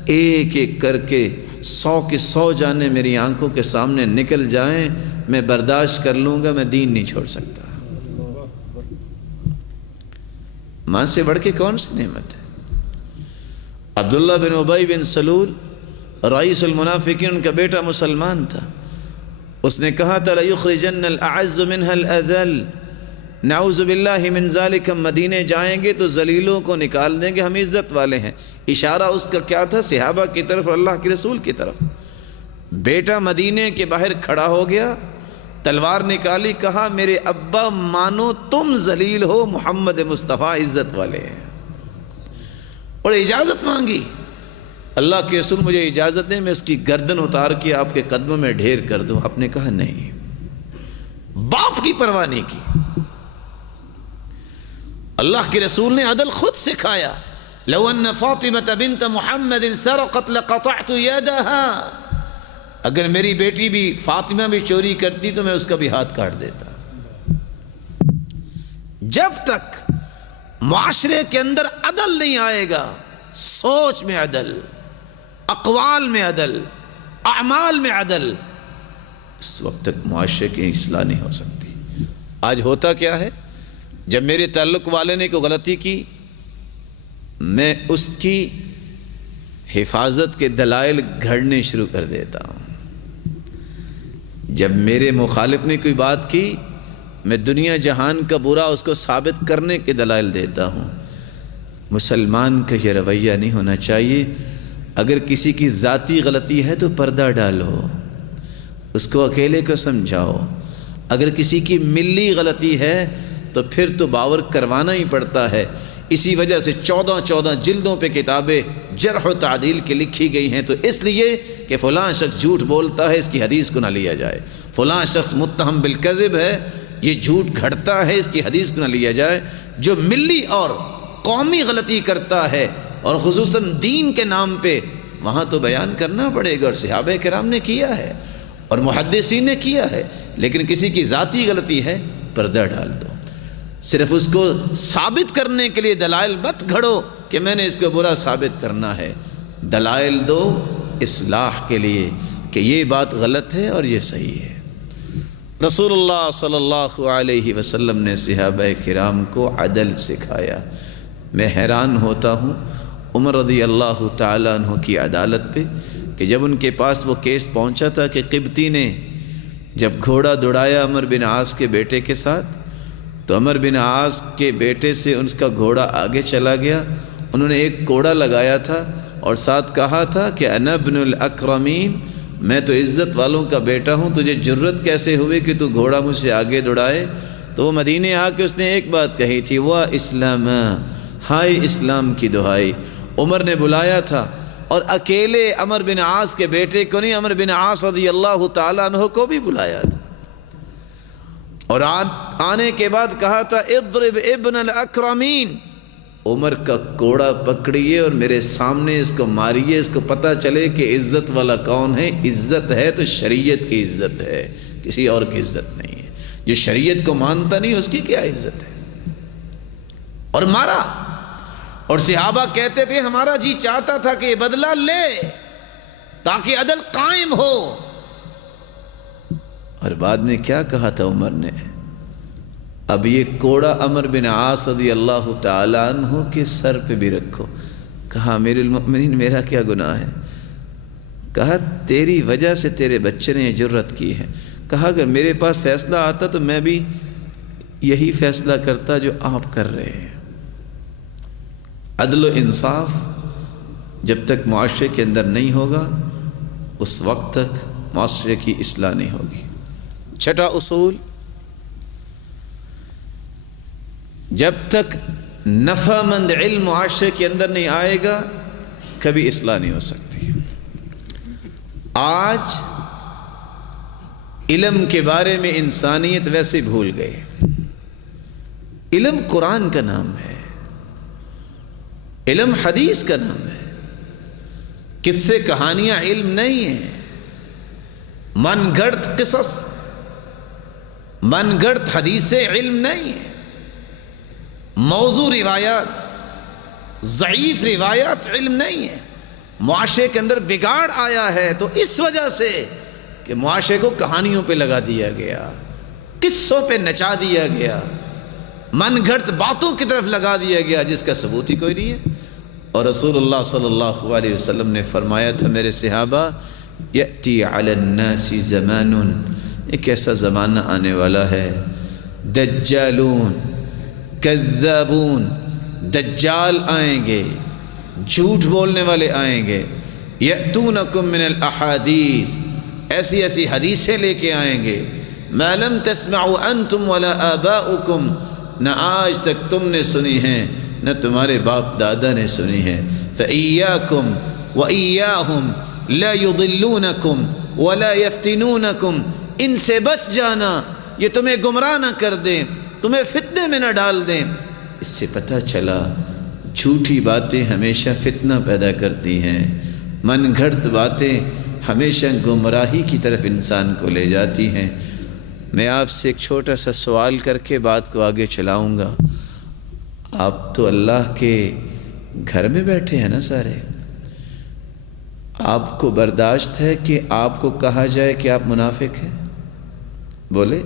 ایک ایک کر کے 100 کی 100 جانیں میری آنکھوں کے سامنے نکل جائیں، میں برداشت کر لوں گا، میں دین نہیں چھوڑ سکتا۔ ماں سے بڑھ کے کون سی نعمت ہے؟ عبداللہ بن ابی بن سلول رئیس المنافقین، ان کا بیٹا مسلمان تھا، اس نے کہا تھا لَيُخْرِجَنَّ الْأَعَزُّ مِنْهَا الْأَذَلُ، نعوذ باللہ من ذالک، ہم مدینے جائیں گے تو ذلیلوں کو نکال دیں گے، ہم عزت والے ہیں۔ اشارہ اس کا کیا تھا؟ صحابہ کی طرف اور اللہ کے رسول کی طرف۔ بیٹا مدینے کے باہر کھڑا ہو گیا، تلوار نکالی، کہا میرے ابا مانو تم ذلیل ہو، محمد مصطفیٰ عزت والے ہیں، اور اجازت مانگی۔ اللہ کے رسول مجھے اجازت دیں میں اس کی گردن اتار کے آپ کے قدموں میں ڈھیر کر دوں۔ آپ نے کہا نہیں، باپ کی پرواہ نہیں کی۔ اللہ کے رسول نے عدل خود سکھایا، لو ان فاطمہ بنت محمد سرقت لقطعت یدها، اگر میری بیٹی بھی فاطمہ بھی چوری کرتی تو میں اس کا بھی ہاتھ کاٹ دیتا۔ جب تک معاشرے کے اندر عدل نہیں آئے گا، سوچ میں عدل، اقوال میں عدل، اعمال میں عدل، اس وقت تک معاشرے کی اصلاح نہیں ہو سکتی۔ آج ہوتا کیا ہے؟ جب میرے تعلق والے نے کوئی غلطی کی، میں اس کی حفاظت کے دلائل گھڑنے شروع کر دیتا ہوں۔ جب میرے مخالف نے کوئی بات کی، میں دنیا جہان کا برا اس کو ثابت کرنے کے دلائل دیتا ہوں۔ مسلمان کا یہ رویہ نہیں ہونا چاہیے۔ اگر کسی کی ذاتی غلطی ہے تو پردہ ڈالو، اس کو اکیلے کو سمجھاؤ۔ اگر کسی کی ملی غلطی ہے تو پھر تو باور کروانا ہی پڑتا ہے۔ اسی وجہ سے 14 جلدوں پہ کتابیں جرح و تعدیل کی لکھی گئی ہیں، تو اس لیے کہ فلاں شخص جھوٹ بولتا ہے، اس کی حدیث کو نہ لیا جائے، فلاں شخص متہم بالکذب ہے، یہ جھوٹ گھڑتا ہے، اس کی حدیث کو نہ لیا جائے۔ جو ملی اور قومی غلطی کرتا ہے اور خصوصاً دین کے نام پہ، وہاں تو بیان کرنا پڑے گا، اور صحابہ کرام نے کیا ہے اور محدثین نے کیا ہے۔ لیکن کسی کی ذاتی غلطی ہے، پردہ ڈال دو۔ صرف اس کو ثابت کرنے کے لیے دلائل مت گھڑو کہ میں نے اس کو برا ثابت کرنا ہے، دلائل دو اصلاح کے لیے کہ یہ بات غلط ہے اور یہ صحیح ہے۔ رسول اللہ صلی اللہ علیہ وسلم نے صحابہ کرام کو عدل سکھایا۔ میں حیران ہوتا ہوں عمر رضی اللہ تعالیٰ عنہ کی عدالت پہ، کہ جب ان کے پاس وہ کیس پہنچا تھا کہ قبطی نے جب گھوڑا دوڑایا عمر بن عاص کے بیٹے کے ساتھ، تو عمر بن عاص کے بیٹے سے ان کا گھوڑا آگے چلا گیا۔ انہوں نے ایک کوڑا لگایا تھا اور ساتھ کہا تھا کہ انا ابن الاکرمین، میں تو عزت والوں کا بیٹا ہوں، تجھے جرت کیسے ہوئی کہ تو گھوڑا مجھ سے آگے دوڑائے؟ تو وہ مدینے آ کے اس نے ایک بات کہی تھی، وہ اسلام، ہائے اسلام کی دہائی۔ عمر نے بلایا تھا اور اکیلے عمر بن عاص کے بیٹے کو نہیں، عمر بن عاص رضی اللہ تعالیٰ عنہ کو بھی بلایا تھا، اور آنے کے بعد کہا تھا اضرب ابن الاکرمین، عمر کا کوڑا پکڑیے اور میرے سامنے اس کو ماریے، اس کو پتہ چلے کہ عزت والا کون ہے۔ عزت ہے تو شریعت کی عزت ہے، کسی اور کی عزت نہیں ہے۔ جو شریعت کو مانتا نہیں اس کی کیا عزت ہے؟ اور مارا، اور صحابہ کہتے تھے ہمارا جی چاہتا تھا کہ یہ بدلہ لے تاکہ عدل قائم ہو۔ اور بعد میں کیا کہا تھا عمر نے؟ اب یہ کوڑا عمر بن عاص رضی اللہ تعالیٰ عنہ کے سر پہ بھی رکھو۔ کہا امیر المؤمنین میرا کیا گناہ ہے؟ کہا تیری وجہ سے تیرے بچے نے یہ جرت کی ہے۔ کہا اگر میرے پاس فیصلہ آتا تو میں بھی یہی فیصلہ کرتا جو آپ کر رہے ہیں۔ عدل و انصاف جب تک معاشرے کے اندر نہیں ہوگا، اس وقت تک معاشرے کی اصلاح نہیں ہوگی۔ چھٹا اصول، جب تک نفع مند علم معاشرے کے اندر نہیں آئے گا، کبھی اصلاح نہیں ہو سکتی۔ آج علم کے بارے میں انسانیت ویسے بھول گئے۔ علم قرآن کا نام ہے، علم حدیث کا نام ہے، قصے کہانیاں علم نہیں ہیں، من گھڑت قصص، من گھڑت حدیثیں علم نہیں ہیں، موضوع روایات، ضعیف روایات علم نہیں ہیں۔ معاشرے کے اندر بگاڑ آیا ہے تو اس وجہ سے کہ معاشرے کو کہانیوں پہ لگا دیا گیا، قصوں پہ نچا دیا گیا، من گھڑت باتوں کی طرف لگا دیا گیا جس کا ثبوت ہی کوئی نہیں ہے۔ اور رسول اللہ صلی اللہ علیہ وسلم نے فرمایا تھا میرے صحابہ، یأتی علی الناس زمان، ایک ایسا زمانہ آنے والا ہے دجالون، کذابون، دجال آئیں گے، جھوٹ بولنے والے آئیں گے، یأتونکم من الاحادیث، ایسی ایسی حدیثیں لے کے آئیں گے، ما لم تسمعوا انتم ولا آباؤکم، نہ آج تک تم نے سنی ہیں نہ تمہارے باپ دادا نے سنی ہیں۔ فإیاکم وإیاہم لا یضلونکم ولا یفتنونکم، ان سے بچ جانا، یہ تمہیں گمراہ نہ کر دیں، تمہیں فتنے میں نہ ڈال دیں۔ اس سے پتہ چلا جھوٹی باتیں ہمیشہ فتنہ پیدا کرتی ہیں، من گھڑت باتیں ہمیشہ گمراہی کی طرف انسان کو لے جاتی ہیں۔ میں آپ سے ایک چھوٹا سا سوال کر کے بات کو آگے چلاؤں گا۔ آپ تو اللہ کے گھر میں بیٹھے ہیں نا سارے، آپ کو برداشت ہے کہ آپ کو کہا جائے کہ آپ منافق ہیں؟ بولے،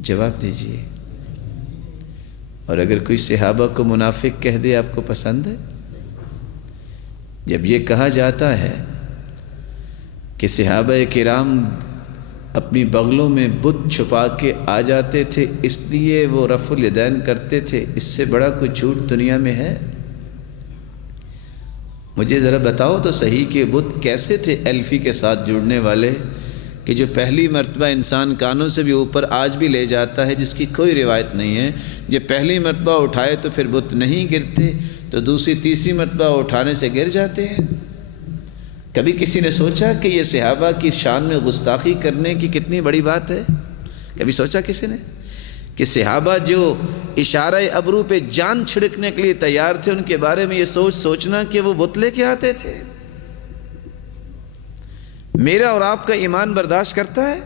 جواب دیجئے۔ اور اگر کوئی صحابہ کو منافق کہہ دے آپ کو پسند ہے؟ جب یہ کہا جاتا ہے کہ صحابہ کرام اپنی بغلوں میں بت چھپا کے آ جاتے تھے اس لیے وہ رفع الیدین کرتے تھے، اس سے بڑا کوئی جھوٹ دنیا میں ہے؟ مجھے ذرا بتاؤ تو صحیح کہ بت کیسے تھے ایلفی کے ساتھ جڑنے والے کہ جو پہلی مرتبہ انسان کانوں سے بھی اوپر آج بھی لے جاتا ہے، جس کی کوئی روایت نہیں ہے، جب پہلی مرتبہ اٹھائے تو پھر بت نہیں گرتے تو دوسری تیسری مرتبہ اٹھانے سے گر جاتے ہیں۔ کبھی کسی نے سوچا کہ یہ صحابہ کی شان میں گستاخی کرنے کی کتنی بڑی بات ہے؟ کبھی سوچا کسی نے کہ صحابہ جو اشارہ ابرو پہ جان چھڑکنے کے لیے تیار تھے، ان کے بارے میں یہ سوچنا کہ وہ بت لے کے آتے تھے؟ میرا اور آپ کا ایمان برداشت کرتا ہے؟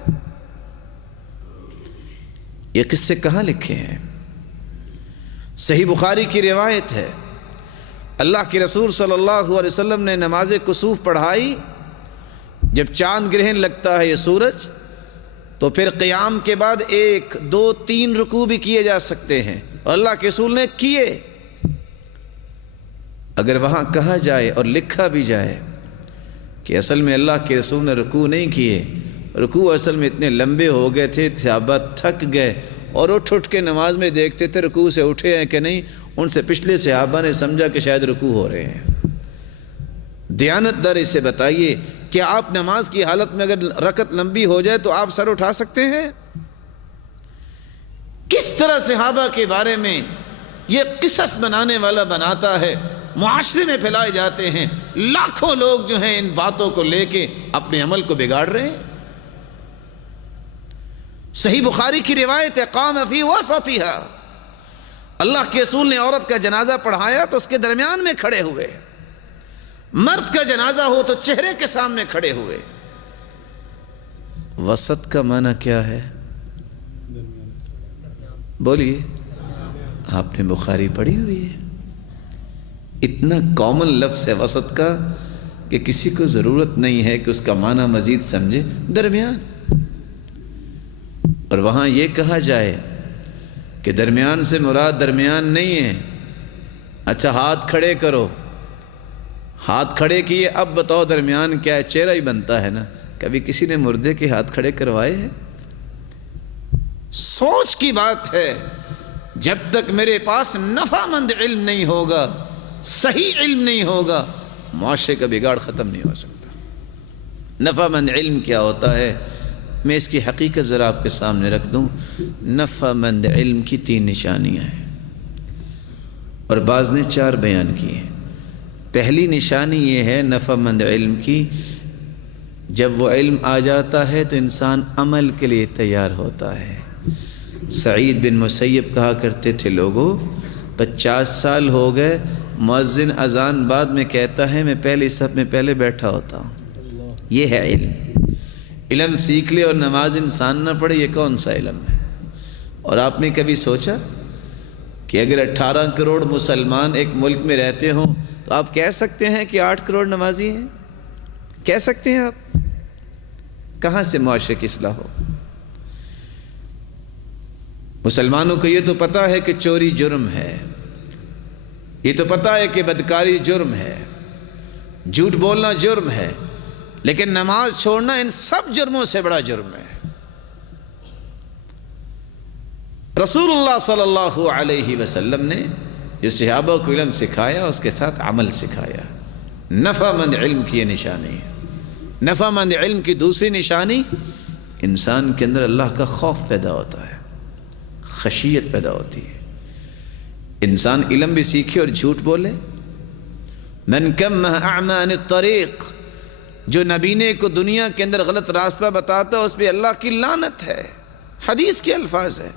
یہ قصے کہاں لکھے ہیں؟ صحیح بخاری کی روایت ہے، اللہ کے رسول صلی اللہ علیہ وسلم نے نماز کسوف پڑھائی، جب چاند گرہن لگتا ہے یہ سورج، تو پھر قیام کے بعد 1 2 3 رکوع بھی کیے جا سکتے ہیں، اور اللہ کے رسول نے کیے۔ اگر وہاں کہا جائے اور لکھا بھی جائے کہ اصل میں اللہ کے رسول نے رکوع نہیں کیے، رکوع اصل میں اتنے لمبے ہو گئے تھے، صحابہ تھک گئے اور اٹھ کے نماز میں دیکھتے تھے رکوع سے اٹھے ہیں کہ نہیں، ان سے پچھلے صحابہ نے سمجھا کہ شاید رکوع ہو رہے ہیں۔ دیانت دار اسے بتائیے کہ آپ نماز کی حالت میں اگر رکعت لمبی ہو جائے تو آپ سر اٹھا سکتے ہیں؟ کس طرح صحابہ کے بارے میں یہ قصص بنانے والا بناتا ہے، معاشرے میں پھیلائے جاتے ہیں، لاکھوں لوگ جو ہیں ان باتوں کو لے کے اپنے عمل کو بگاڑ رہے ہیں۔ صحیح بخاری کی روایت ہے، قام فی وسطها، اللہ کے رسول نے عورت کا جنازہ پڑھایا تو اس کے درمیان میں کھڑے ہوئے، مرد کا جنازہ ہو تو چہرے کے سامنے کھڑے ہوئے۔ وسط کا معنی کیا ہے؟ بولیے، آپ نے بخاری پڑھی ہوئی ہے، اتنا کامن لفظ ہے وسط کا کہ کسی کو ضرورت نہیں ہے کہ اس کا معنی مزید سمجھے، درمیان۔ اور وہاں یہ کہا جائے کہ درمیان سے مراد درمیان نہیں ہے، اچھا ہاتھ کھڑے کرو، ہاتھ کھڑے کیے، اب بتاؤ درمیان کیا ہے؟ چہرہ ہی بنتا ہے نا۔ کبھی کسی نے مردے کے ہاتھ کھڑے کروائے ہیں؟ سوچ کی بات ہے، جب تک میرے پاس نفع مند علم نہیں ہوگا، صحیح علم نہیں ہوگا، معاشرے کا بگاڑ ختم نہیں ہو سکتا۔ نفع مند علم کیا ہوتا ہے؟ میں اس کی حقیقت ذرا آپ کے سامنے رکھ دوں۔ نفع مند علم کی 3 نشانیاں ہیں، اور بعض نے 4 بیان کی ہیں۔ پہلی نشانی یہ ہے نفع مند علم کی، جب وہ علم آ جاتا ہے تو انسان عمل کے لیے تیار ہوتا ہے۔ سعید بن مسیب کہا کرتے تھے، لوگوں 50 سال ہو گئے، مؤذن اذان بعد میں کہتا ہے میں پہلے صف میں پہلے بیٹھا ہوتا ہوں۔ یہ ہے علم۔ علم سیکھ لے اور نماز انسان نہ پڑھے، یہ کون سا علم ہے؟ اور آپ نے کبھی سوچا کہ اگر 18 کروڑ مسلمان ایک ملک میں رہتے ہوں تو آپ کہہ سکتے ہیں کہ 8 کروڑ نمازی ہیں؟ کہہ سکتے ہیں آپ؟ کہاں سے معاشرے کی اصلاح ہو؟ مسلمانوں کو یہ تو پتہ ہے کہ چوری جرم ہے، یہ تو پتہ ہے کہ بدکاری جرم ہے، جھوٹ بولنا جرم ہے، لیکن نماز چھوڑنا ان سب جرموں سے بڑا جرم ہے۔ رسول اللہ صلی اللہ علیہ وسلم نے جو صحابہ کو علم سکھایا اس کے ساتھ عمل سکھایا۔ نفع مند علم کی یہ نشانی ہے۔ نفع مند علم کی دوسری نشانی، انسان کے اندر اللہ کا خوف پیدا ہوتا ہے، خشیت پیدا ہوتی ہے۔ انسان علم بھی سیکھے اور جھوٹ بولے۔ من کمہ اعمی عن الطریق، جو نبینے کو دنیا کے اندر غلط راستہ بتاتا ہے اس پہ اللہ کی لعنت ہے، حدیث کے الفاظ ہے۔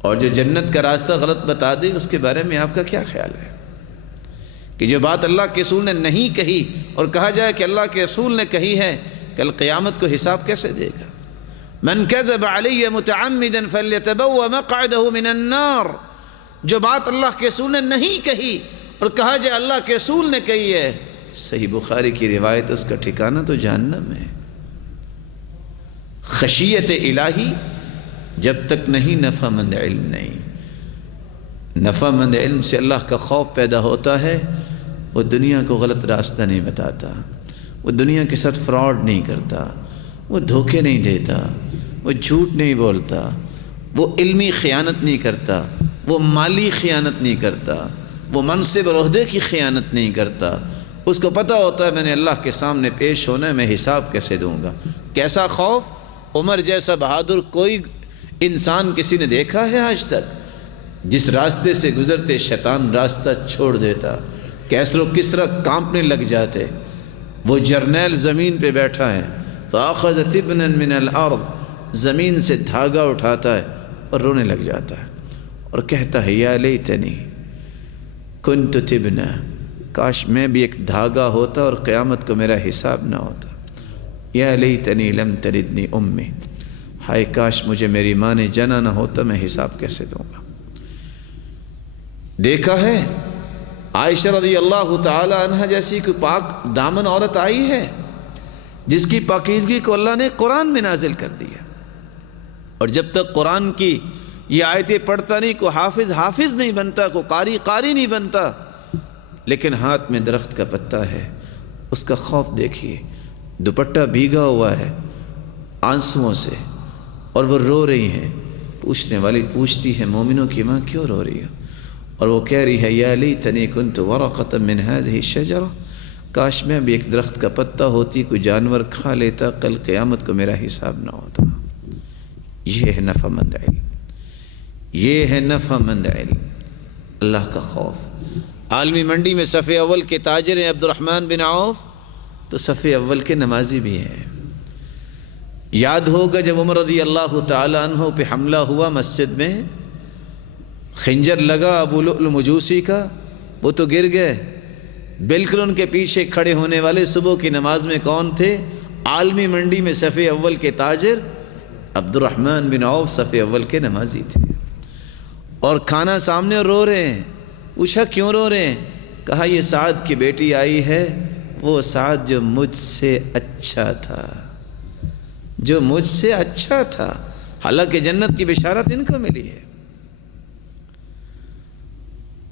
اور جو جنت کا راستہ غلط بتا دے اس کے بارے میں آپ کا کیا خیال ہے؟ کہ جو بات اللہ کے رسول نے نہیں کہی اور کہا جائے کہ اللہ کے رسول نے کہی ہے، کل قیامت کو حساب کیسے دے گا؟ من کذب علی متعمدا فلیتبوأ مقعدہ من النار، جو بات اللہ کے رسول نے نہیں کہی اور کہا جائے اللہ کے رسول نے کہی ہے، صحیح بخاری کی روایت، اس کا ٹھکانہ تو جہنم ہے۔ خشیت الہی جب تک نہیں، نفع مند علم نہیں۔ نفع مند علم سے اللہ کا خوف پیدا ہوتا ہے، وہ دنیا کو غلط راستہ نہیں بتاتا، وہ دنیا کے ساتھ فراڈ نہیں کرتا، وہ دھوکے نہیں دیتا، وہ جھوٹ نہیں بولتا، وہ علمی خیانت نہیں کرتا، وہ مالی خیانت نہیں کرتا، وہ منصب اور عہدے کی خیانت نہیں کرتا۔ اس کو پتہ ہوتا ہے میں نے اللہ کے سامنے پیش ہونا ہے، میں حساب کیسے دوں گا۔ کیسا خوف؟ عمر جیسا بہادر کوئی انسان کسی نے دیکھا ہے آج تک؟ جس راستے سے گزرتے شیطان راستہ چھوڑ دیتا، کیسر و کسرا کانپنے لگ جاتے۔ وہ جرنیل زمین پہ بیٹھا ہے، فَأَخَذَ تِبْنًا مِنَ الْأَرْضِ، زمین سے دھاگا اٹھاتا ہے اور رونے لگ جاتا ہے اور کہتا ہے یا لیتنی کنت تبنا، کاش میں بھی ایک دھاگا ہوتا اور قیامت کو میرا حساب نہ ہوتا۔ یا لیتنی لم تلدنی امی، ہائے کاش مجھے میری ماں نے جنا نہ ہوتا، میں حساب کیسے دوں گا۔ دیکھا ہے عائشہ رضی اللہ تعالی عنہ جیسی کوئی پاک دامن عورت آئی ہے جس کی پاکیزگی کو اللہ نے قرآن میں نازل کر دیا، اور جب تک قرآن کی یہ آیتیں پڑھتا نہیں، کوئی حافظ نہیں بنتا، کوئی قاری نہیں بنتا، لیکن ہاتھ میں درخت کا پتا ہے، اس کا خوف دیکھیے، دوپٹہ بھیگا ہوا ہے آنسوؤں سے اور وہ رو رہی ہیں۔ پوچھنے والی پوچھتی ہے مومنوں کی ماں کیوں رو رہی ہو؟ اور وہ کہہ رہی ہے یا لیتنی کنت ورقۃ من هذه الشجرہ، کاش میں بھی ایک درخت کا پتا ہوتی، کوئی جانور کھا لیتا، کل قیامت کو میرا حساب نہ ہوتا۔ یہ ہے نفع مند علم، یہ ہے نفع مند علم، اللہ کا خوف۔ عالمی منڈی میں صف اول کے تاجر ہیں عبد الرحمن بن عوف، تو صف اول کے نمازی بھی ہیں۔ یاد ہوگا جب عمر رضی اللہ تعالی عنہ پہ حملہ ہوا مسجد میں، خنجر لگا ابو لؤلؤ مجوسی کا، وہ تو گر گئے۔ بالکل ان کے پیچھے کھڑے ہونے والے صبح کی نماز میں کون تھے؟ عالمی منڈی میں صف اول کے تاجر عبد الرحمن بن عوف صف اول کے نمازی تھے، اور کھانا سامنے رو رہے ہیں۔ پوچھا کیوں رو رہے ہیں؟ کہا یہ سعد کی بیٹی آئی ہے، وہ سعد جو مجھ سے اچھا تھا، جو مجھ سے اچھا تھا، حالانکہ جنت کی بشارت ان کو ملی ہے۔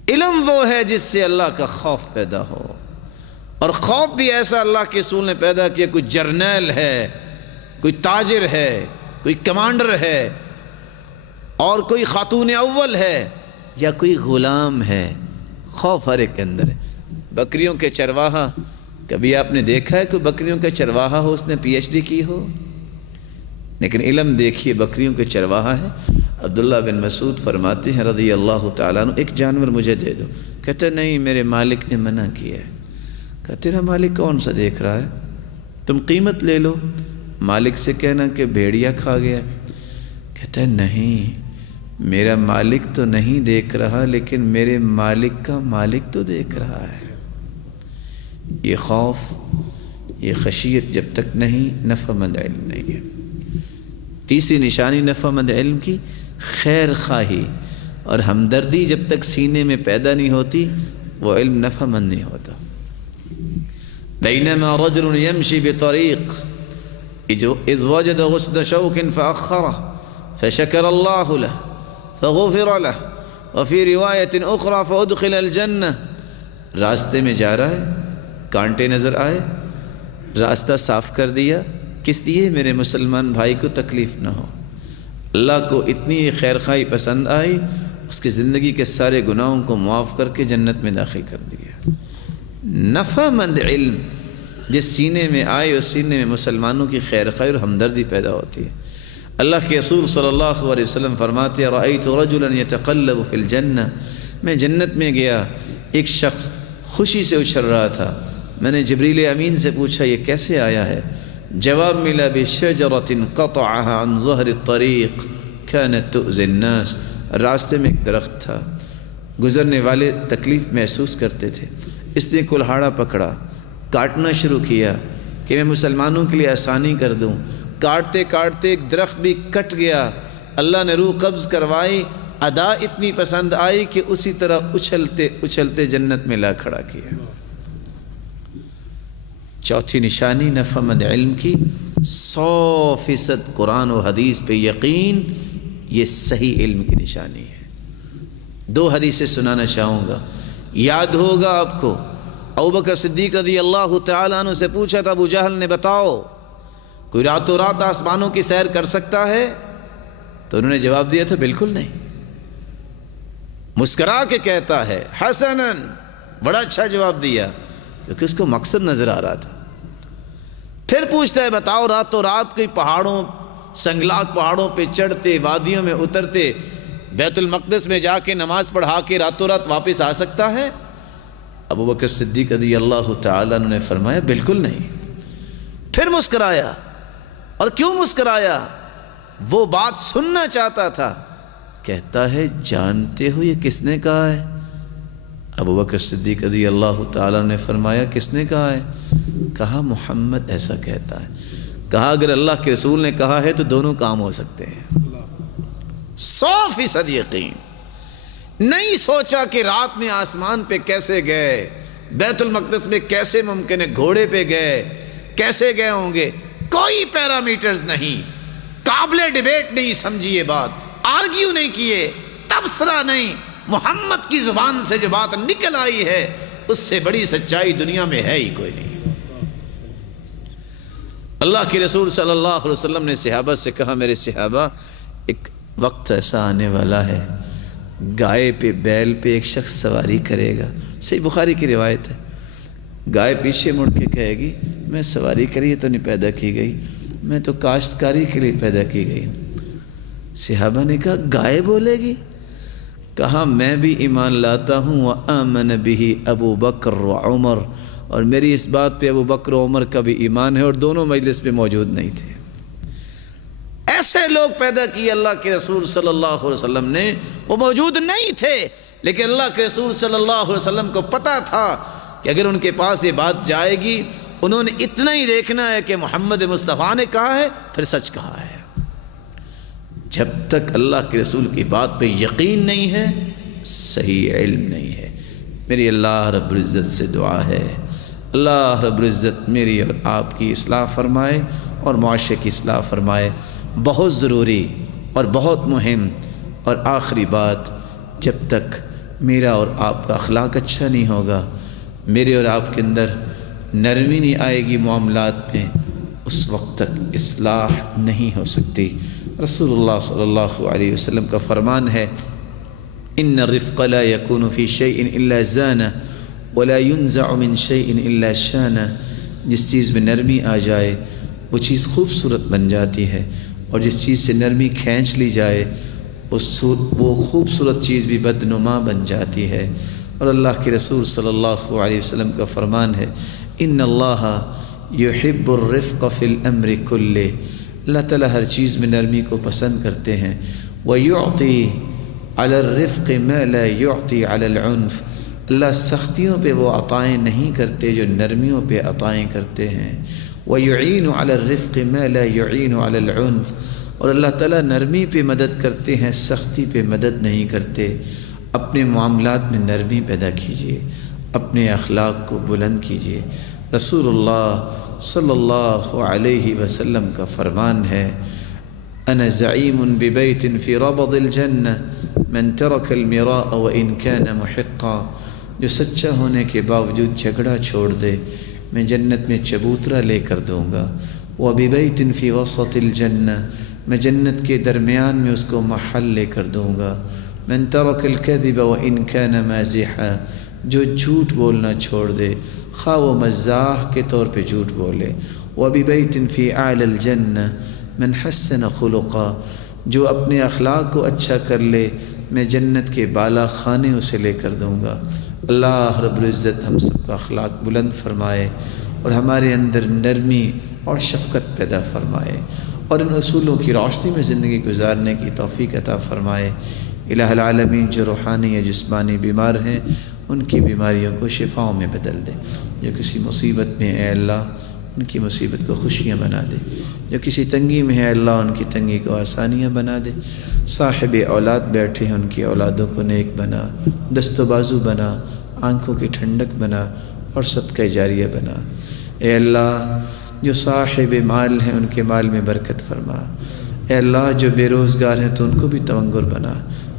علم وہ ہے جس سے اللہ کا خوف پیدا ہو، اور خوف بھی ایسا اللہ کے رسول نے پیدا کیا۔ کوئی جرنیل ہے، کوئی تاجر ہے، کوئی کمانڈر ہے، اور کوئی خاتون اول ہے، یا کوئی غلام ہے، خوف ہر ایک کے اندر ہے۔ بکریوں کے چرواہا، کبھی آپ نے دیکھا ہے کوئی بکریوں کا چرواہا ہو اس نے پی ایچ ڈی کی ہو؟ لیکن علم دیکھیے بکریوں کے چرواہا ہے۔ عبداللہ بن مسعود فرماتے ہیں رضی اللہ تعالیٰ عنہ، ایک جانور مجھے دے دو۔ کہتے نہیں میرے مالک نے منع کیا ہے۔ کہتے تیرا مالک کون سا دیکھ رہا ہے، تم قیمت لے لو۔ مالک سے کہنا کہ بھیڑیا کھا گیا۔ کہتا ہے نہیں، میرا مالک تو نہیں دیکھ رہا، لیکن میرے مالک کا مالک تو دیکھ رہا ہے۔ یہ خوف، یہ خشیت جب تک نہیں، نفع مند علم نہیں ہے۔ تیسری نشانی نفع مند علم کی، خیر خواہی اور ہمدردی جب تک سینے میں پیدا نہیں ہوتی، وہ علم نفع مند نہیں ہوتا۔ بینما رجل یمشی بطریق اذ وجد غصن شوک فأخرہ فشکر اللہ لہ فغفر لہ وفی روایت اخرى فادخل الجنہ۔ راستے میں جا رہا ہے، کانٹے نظر آئے، راستہ صاف کر دیا، کس لیے؟ میرے مسلمان بھائی کو تکلیف نہ ہو۔ اللہ کو اتنی خیر خواہی پسند آئی، اس کی زندگی کے سارے گناہوں کو معاف کر کے جنت میں داخل کر دیا۔ نفع مند علم جس سینے میں آئے اس سینے میں مسلمانوں کی خیر خواہی اور ہمدردی پیدا ہوتی ہے۔ اللہ کے رسول صلی اللہ علیہ وسلم فرماتے ہیں رأیت رجلا یتقلب فی الجنہ، میں جنت میں گیا، ایک شخص خوشی سے اچھل رہا تھا، میں نے جبریل امین سے پوچھا یہ کیسے آیا ہے؟ جواب ملا بشجرۃ قطعها عن ظہر الطریق كانت تؤذی الناس، راستے میں ایک درخت تھا، گزرنے والے تکلیف محسوس کرتے تھے، اس نے کلہاڑا پکڑا، کاٹنا شروع کیا کہ میں مسلمانوں کے لیے آسانی کر دوں، کاٹتے کاٹتے ایک درخت بھی کٹ گیا، اللہ نے روح قبض کروائی، ادا اتنی پسند آئی کہ اسی طرح اچھلتے اچھلتے جنت میں لا کھڑا کیا۔ چوتھی نشانی نفع مند علم کی 100% قرآن و حدیث پہ یقین، یہ صحیح علم کی نشانی ہے۔ 2 حدیثیں سنانا چاہوں گا، یاد ہوگا آپ کو۔ ابوبکر صدیق رضی اللہ تعالیٰ عنہ سے پوچھا تھا ابو جہل نے بتاؤ کوئی راتوں رات آسمانوں کی سیر کر سکتا ہے؟ تو انہوں نے جواب دیا تھا بالکل نہیں۔ مسکرا کے کہتا ہے حسناً، بڑا اچھا جواب دیا کیونکہ اس کو مقصد نظر آ رہا تھا۔ پھر پوچھتا ہے بتاؤ راتوں رات کوئی پہاڑوں سنگلاق پہاڑوں پہ چڑھتے وادیوں میں اترتے بیت المقدس میں جا کے نماز پڑھا کے راتوں رات واپس آ سکتا ہے؟ ابوبکر صدیق رضی اللہ تعالیٰ عنہ نے فرمایا بالکل نہیں۔ پھر مسکرایا، اور کیوں مسکرایا؟ وہ بات سننا چاہتا تھا۔ کہتا ہے جانتے ہو یہ کس نے کہا ہے؟ ابوبکر صدیق رضی اللہ تعالیٰ نے فرمایا کس نے کہا ہے؟ کہا محمد ایسا کہتا ہے۔ کہا اگر اللہ کے رسول نے کہا ہے تو دونوں کام ہو سکتے ہیں۔ 100% یقین۔ نہیں سوچا کہ رات میں آسمان پہ کیسے گئے، بیت المقدس میں کیسے ممکن ہے، گھوڑے پہ گئے، کیسے گئے ہوں گے، کوئی پیرامیٹرز نہیں، قابل ڈیبیٹ نہیں سمجھی یہ بات، آرگیو نہیں کیے، تبصرہ نہیں، محمد کی زبان سے جو بات نکل آئی ہے اس سے بڑی سچائی دنیا میں ہے ہی کوئی نہیں۔ اللہ کے رسول صلی اللہ علیہ وسلم نے صحابہ سے کہا میرے صحابہ ایک وقت ایسا آنے والا ہے گائے پہ بیل پہ ایک شخص سواری کرے گا، صحیح بخاری کی روایت ہے، گائے پیچھے مڑ کے کہے گی میں سواری کے لیے تو نہیں پیدا کی گئی، میں تو کاشتکاری کے لیے پیدا کی گئی۔ صحابہ نے کہا گائے بولے گی؟ کہا میں بھی ایمان لاتا ہوں وآمن بہ ابو بکر و عمر، اور میری اس بات پہ ابو بکر و عمر کا بھی ایمان ہے، اور دونوں مجلس پہ موجود نہیں تھے۔ ایسے لوگ پیدا کیے اللہ کے رسول صلی اللہ علیہ وسلم نے، وہ موجود نہیں تھے لیکن اللہ کے رسول صلی اللہ علیہ وسلم کو پتا تھا کہ اگر ان کے پاس یہ بات جائے گی انہوں نے اتنا ہی دیکھنا ہے کہ محمد مصطفیٰ نے کہا ہے پھر سچ کہا ہے۔ جب تک اللہ کے رسول کی بات پہ یقین نہیں ہے صحیح علم نہیں ہے۔ میری اللہ رب العزت سے دعا ہے اللہ رب العزت میری اور آپ کی اصلاح فرمائے اور معاشرے کی اصلاح فرمائے۔ بہت ضروری اور بہت مہم اور آخری بات، جب تک میرا اور آپ کا اخلاق اچھا نہیں ہوگا، میرے اور آپ کے اندر نرمی نہیں آئے گی معاملات میں، اس وقت تک اصلاح نہیں ہو سکتی۔ رسول اللہ صلی اللہ علیہ وسلم کا فرمان ہے ان الرفق لا يكون في شيء الا زانه ولا ينزع من شيء الا شانه، جس چیز میں نرمی آ جائے وہ چیز خوبصورت بن جاتی ہے، اور جس چیز سے نرمی کھینچ لی جائے وہ خوبصورت چیز بھی بدنما بن جاتی ہے۔ اور اللہ کے رسول صلی اللہ علیہ وسلم کا فرمان ہے ان اللہ یحب الرفق فی الامر کلہ، اللہ تعالیٰ ہر چیز میں نرمی کو پسند کرتے ہیں۔ وَيُعْطِي عَلَى الرِّفْقِ مَا لَا يُعْطِي عَلَى الْعُنْفِ، اللہ سختیوں پہ وہ عطائیں نہیں کرتے جو نرمیوں پہ عطائیں کرتے ہیں۔ وَيُعِينُ عَلَى الرِّفْقِ مَا لَا يُعِينُ عَلَى الْعُنْفِ، اور اللہ تعالیٰ نرمی پہ مدد کرتے ہیں سختی پہ مدد نہیں کرتے۔ اپنے معاملات میں نرمی پیدا کیجیے، اپنے اخلاق کو بلند کیجیے۔ رسول اللہ صلی اللہ علیہ وسلم کا فرمان ہے انا زعیم ببیت فی ربض الجنہ من ترک المراء وان کان محقا، جو سچا ہونے کے باوجود جھگڑا چھوڑ دے میں جنت میں چبوترا لے کر دوں گا۔ وببیت فی وسط الجنہ میں جنت کے درمیان میں اس کو محل لے کر دوں گا۔ من ترک الکذب وان کان مازحا، جو جھوٹ بولنا چھوڑ دے خواہ وہ مزاح کے طور پہ جھوٹ بولے۔ وببیت فی اعلی الجنہ من حسن خلقا، جو اپنے اخلاق کو اچھا کر لے میں جنت کے بالا خانے اسے لے کر دوں گا۔ اللہ رب العزت ہم سب کا اخلاق بلند فرمائے اور ہمارے اندر نرمی اور شفقت پیدا فرمائے، اور ان اصولوں کی روشنی میں زندگی گزارنے کی توفیق عطا فرمائے۔ الہ العالمین، جو روحانی یا جسمانی بیمار ہیں ان کی بیماریوں کو شفاؤں میں بدل دے، جو کسی مصیبت میں اے اللہ ان کی مصیبت کو خوشیاں بنا دے، جو کسی تنگی میں ہے اللہ ان کی تنگی کو آسانیاں بنا دے، صاحب اولاد بیٹھے ہیں ان کی اولادوں کو نیک بنا، دست و بازو بنا، آنکھوں کی ٹھنڈک بنا اور صدقہ جاریہ بنا۔ اے اللہ جو صاحب مال ہیں ان کے مال میں برکت فرما۔ اے اللہ جو بے روزگار ہیں تو ان کو بھی تونگر بنا،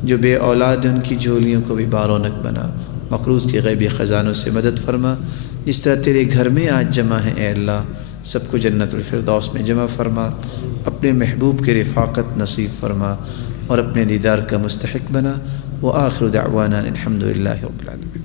جو بے اولاد ہیں ان کی جھولیوں کو بھی بارونق بنا۔ مقروض کی غیبی خزانوں سے مدد فرما، جس طرح تیرے گھر میں آج جمع ہیں اے اللہ سب کو جنت الفردوس میں جمع فرما، اپنے محبوب کے رفاقت نصیب فرما اور اپنے دیدار کا مستحق بنا۔ وآخر دعوانا الحمد للہ رب العالمین۔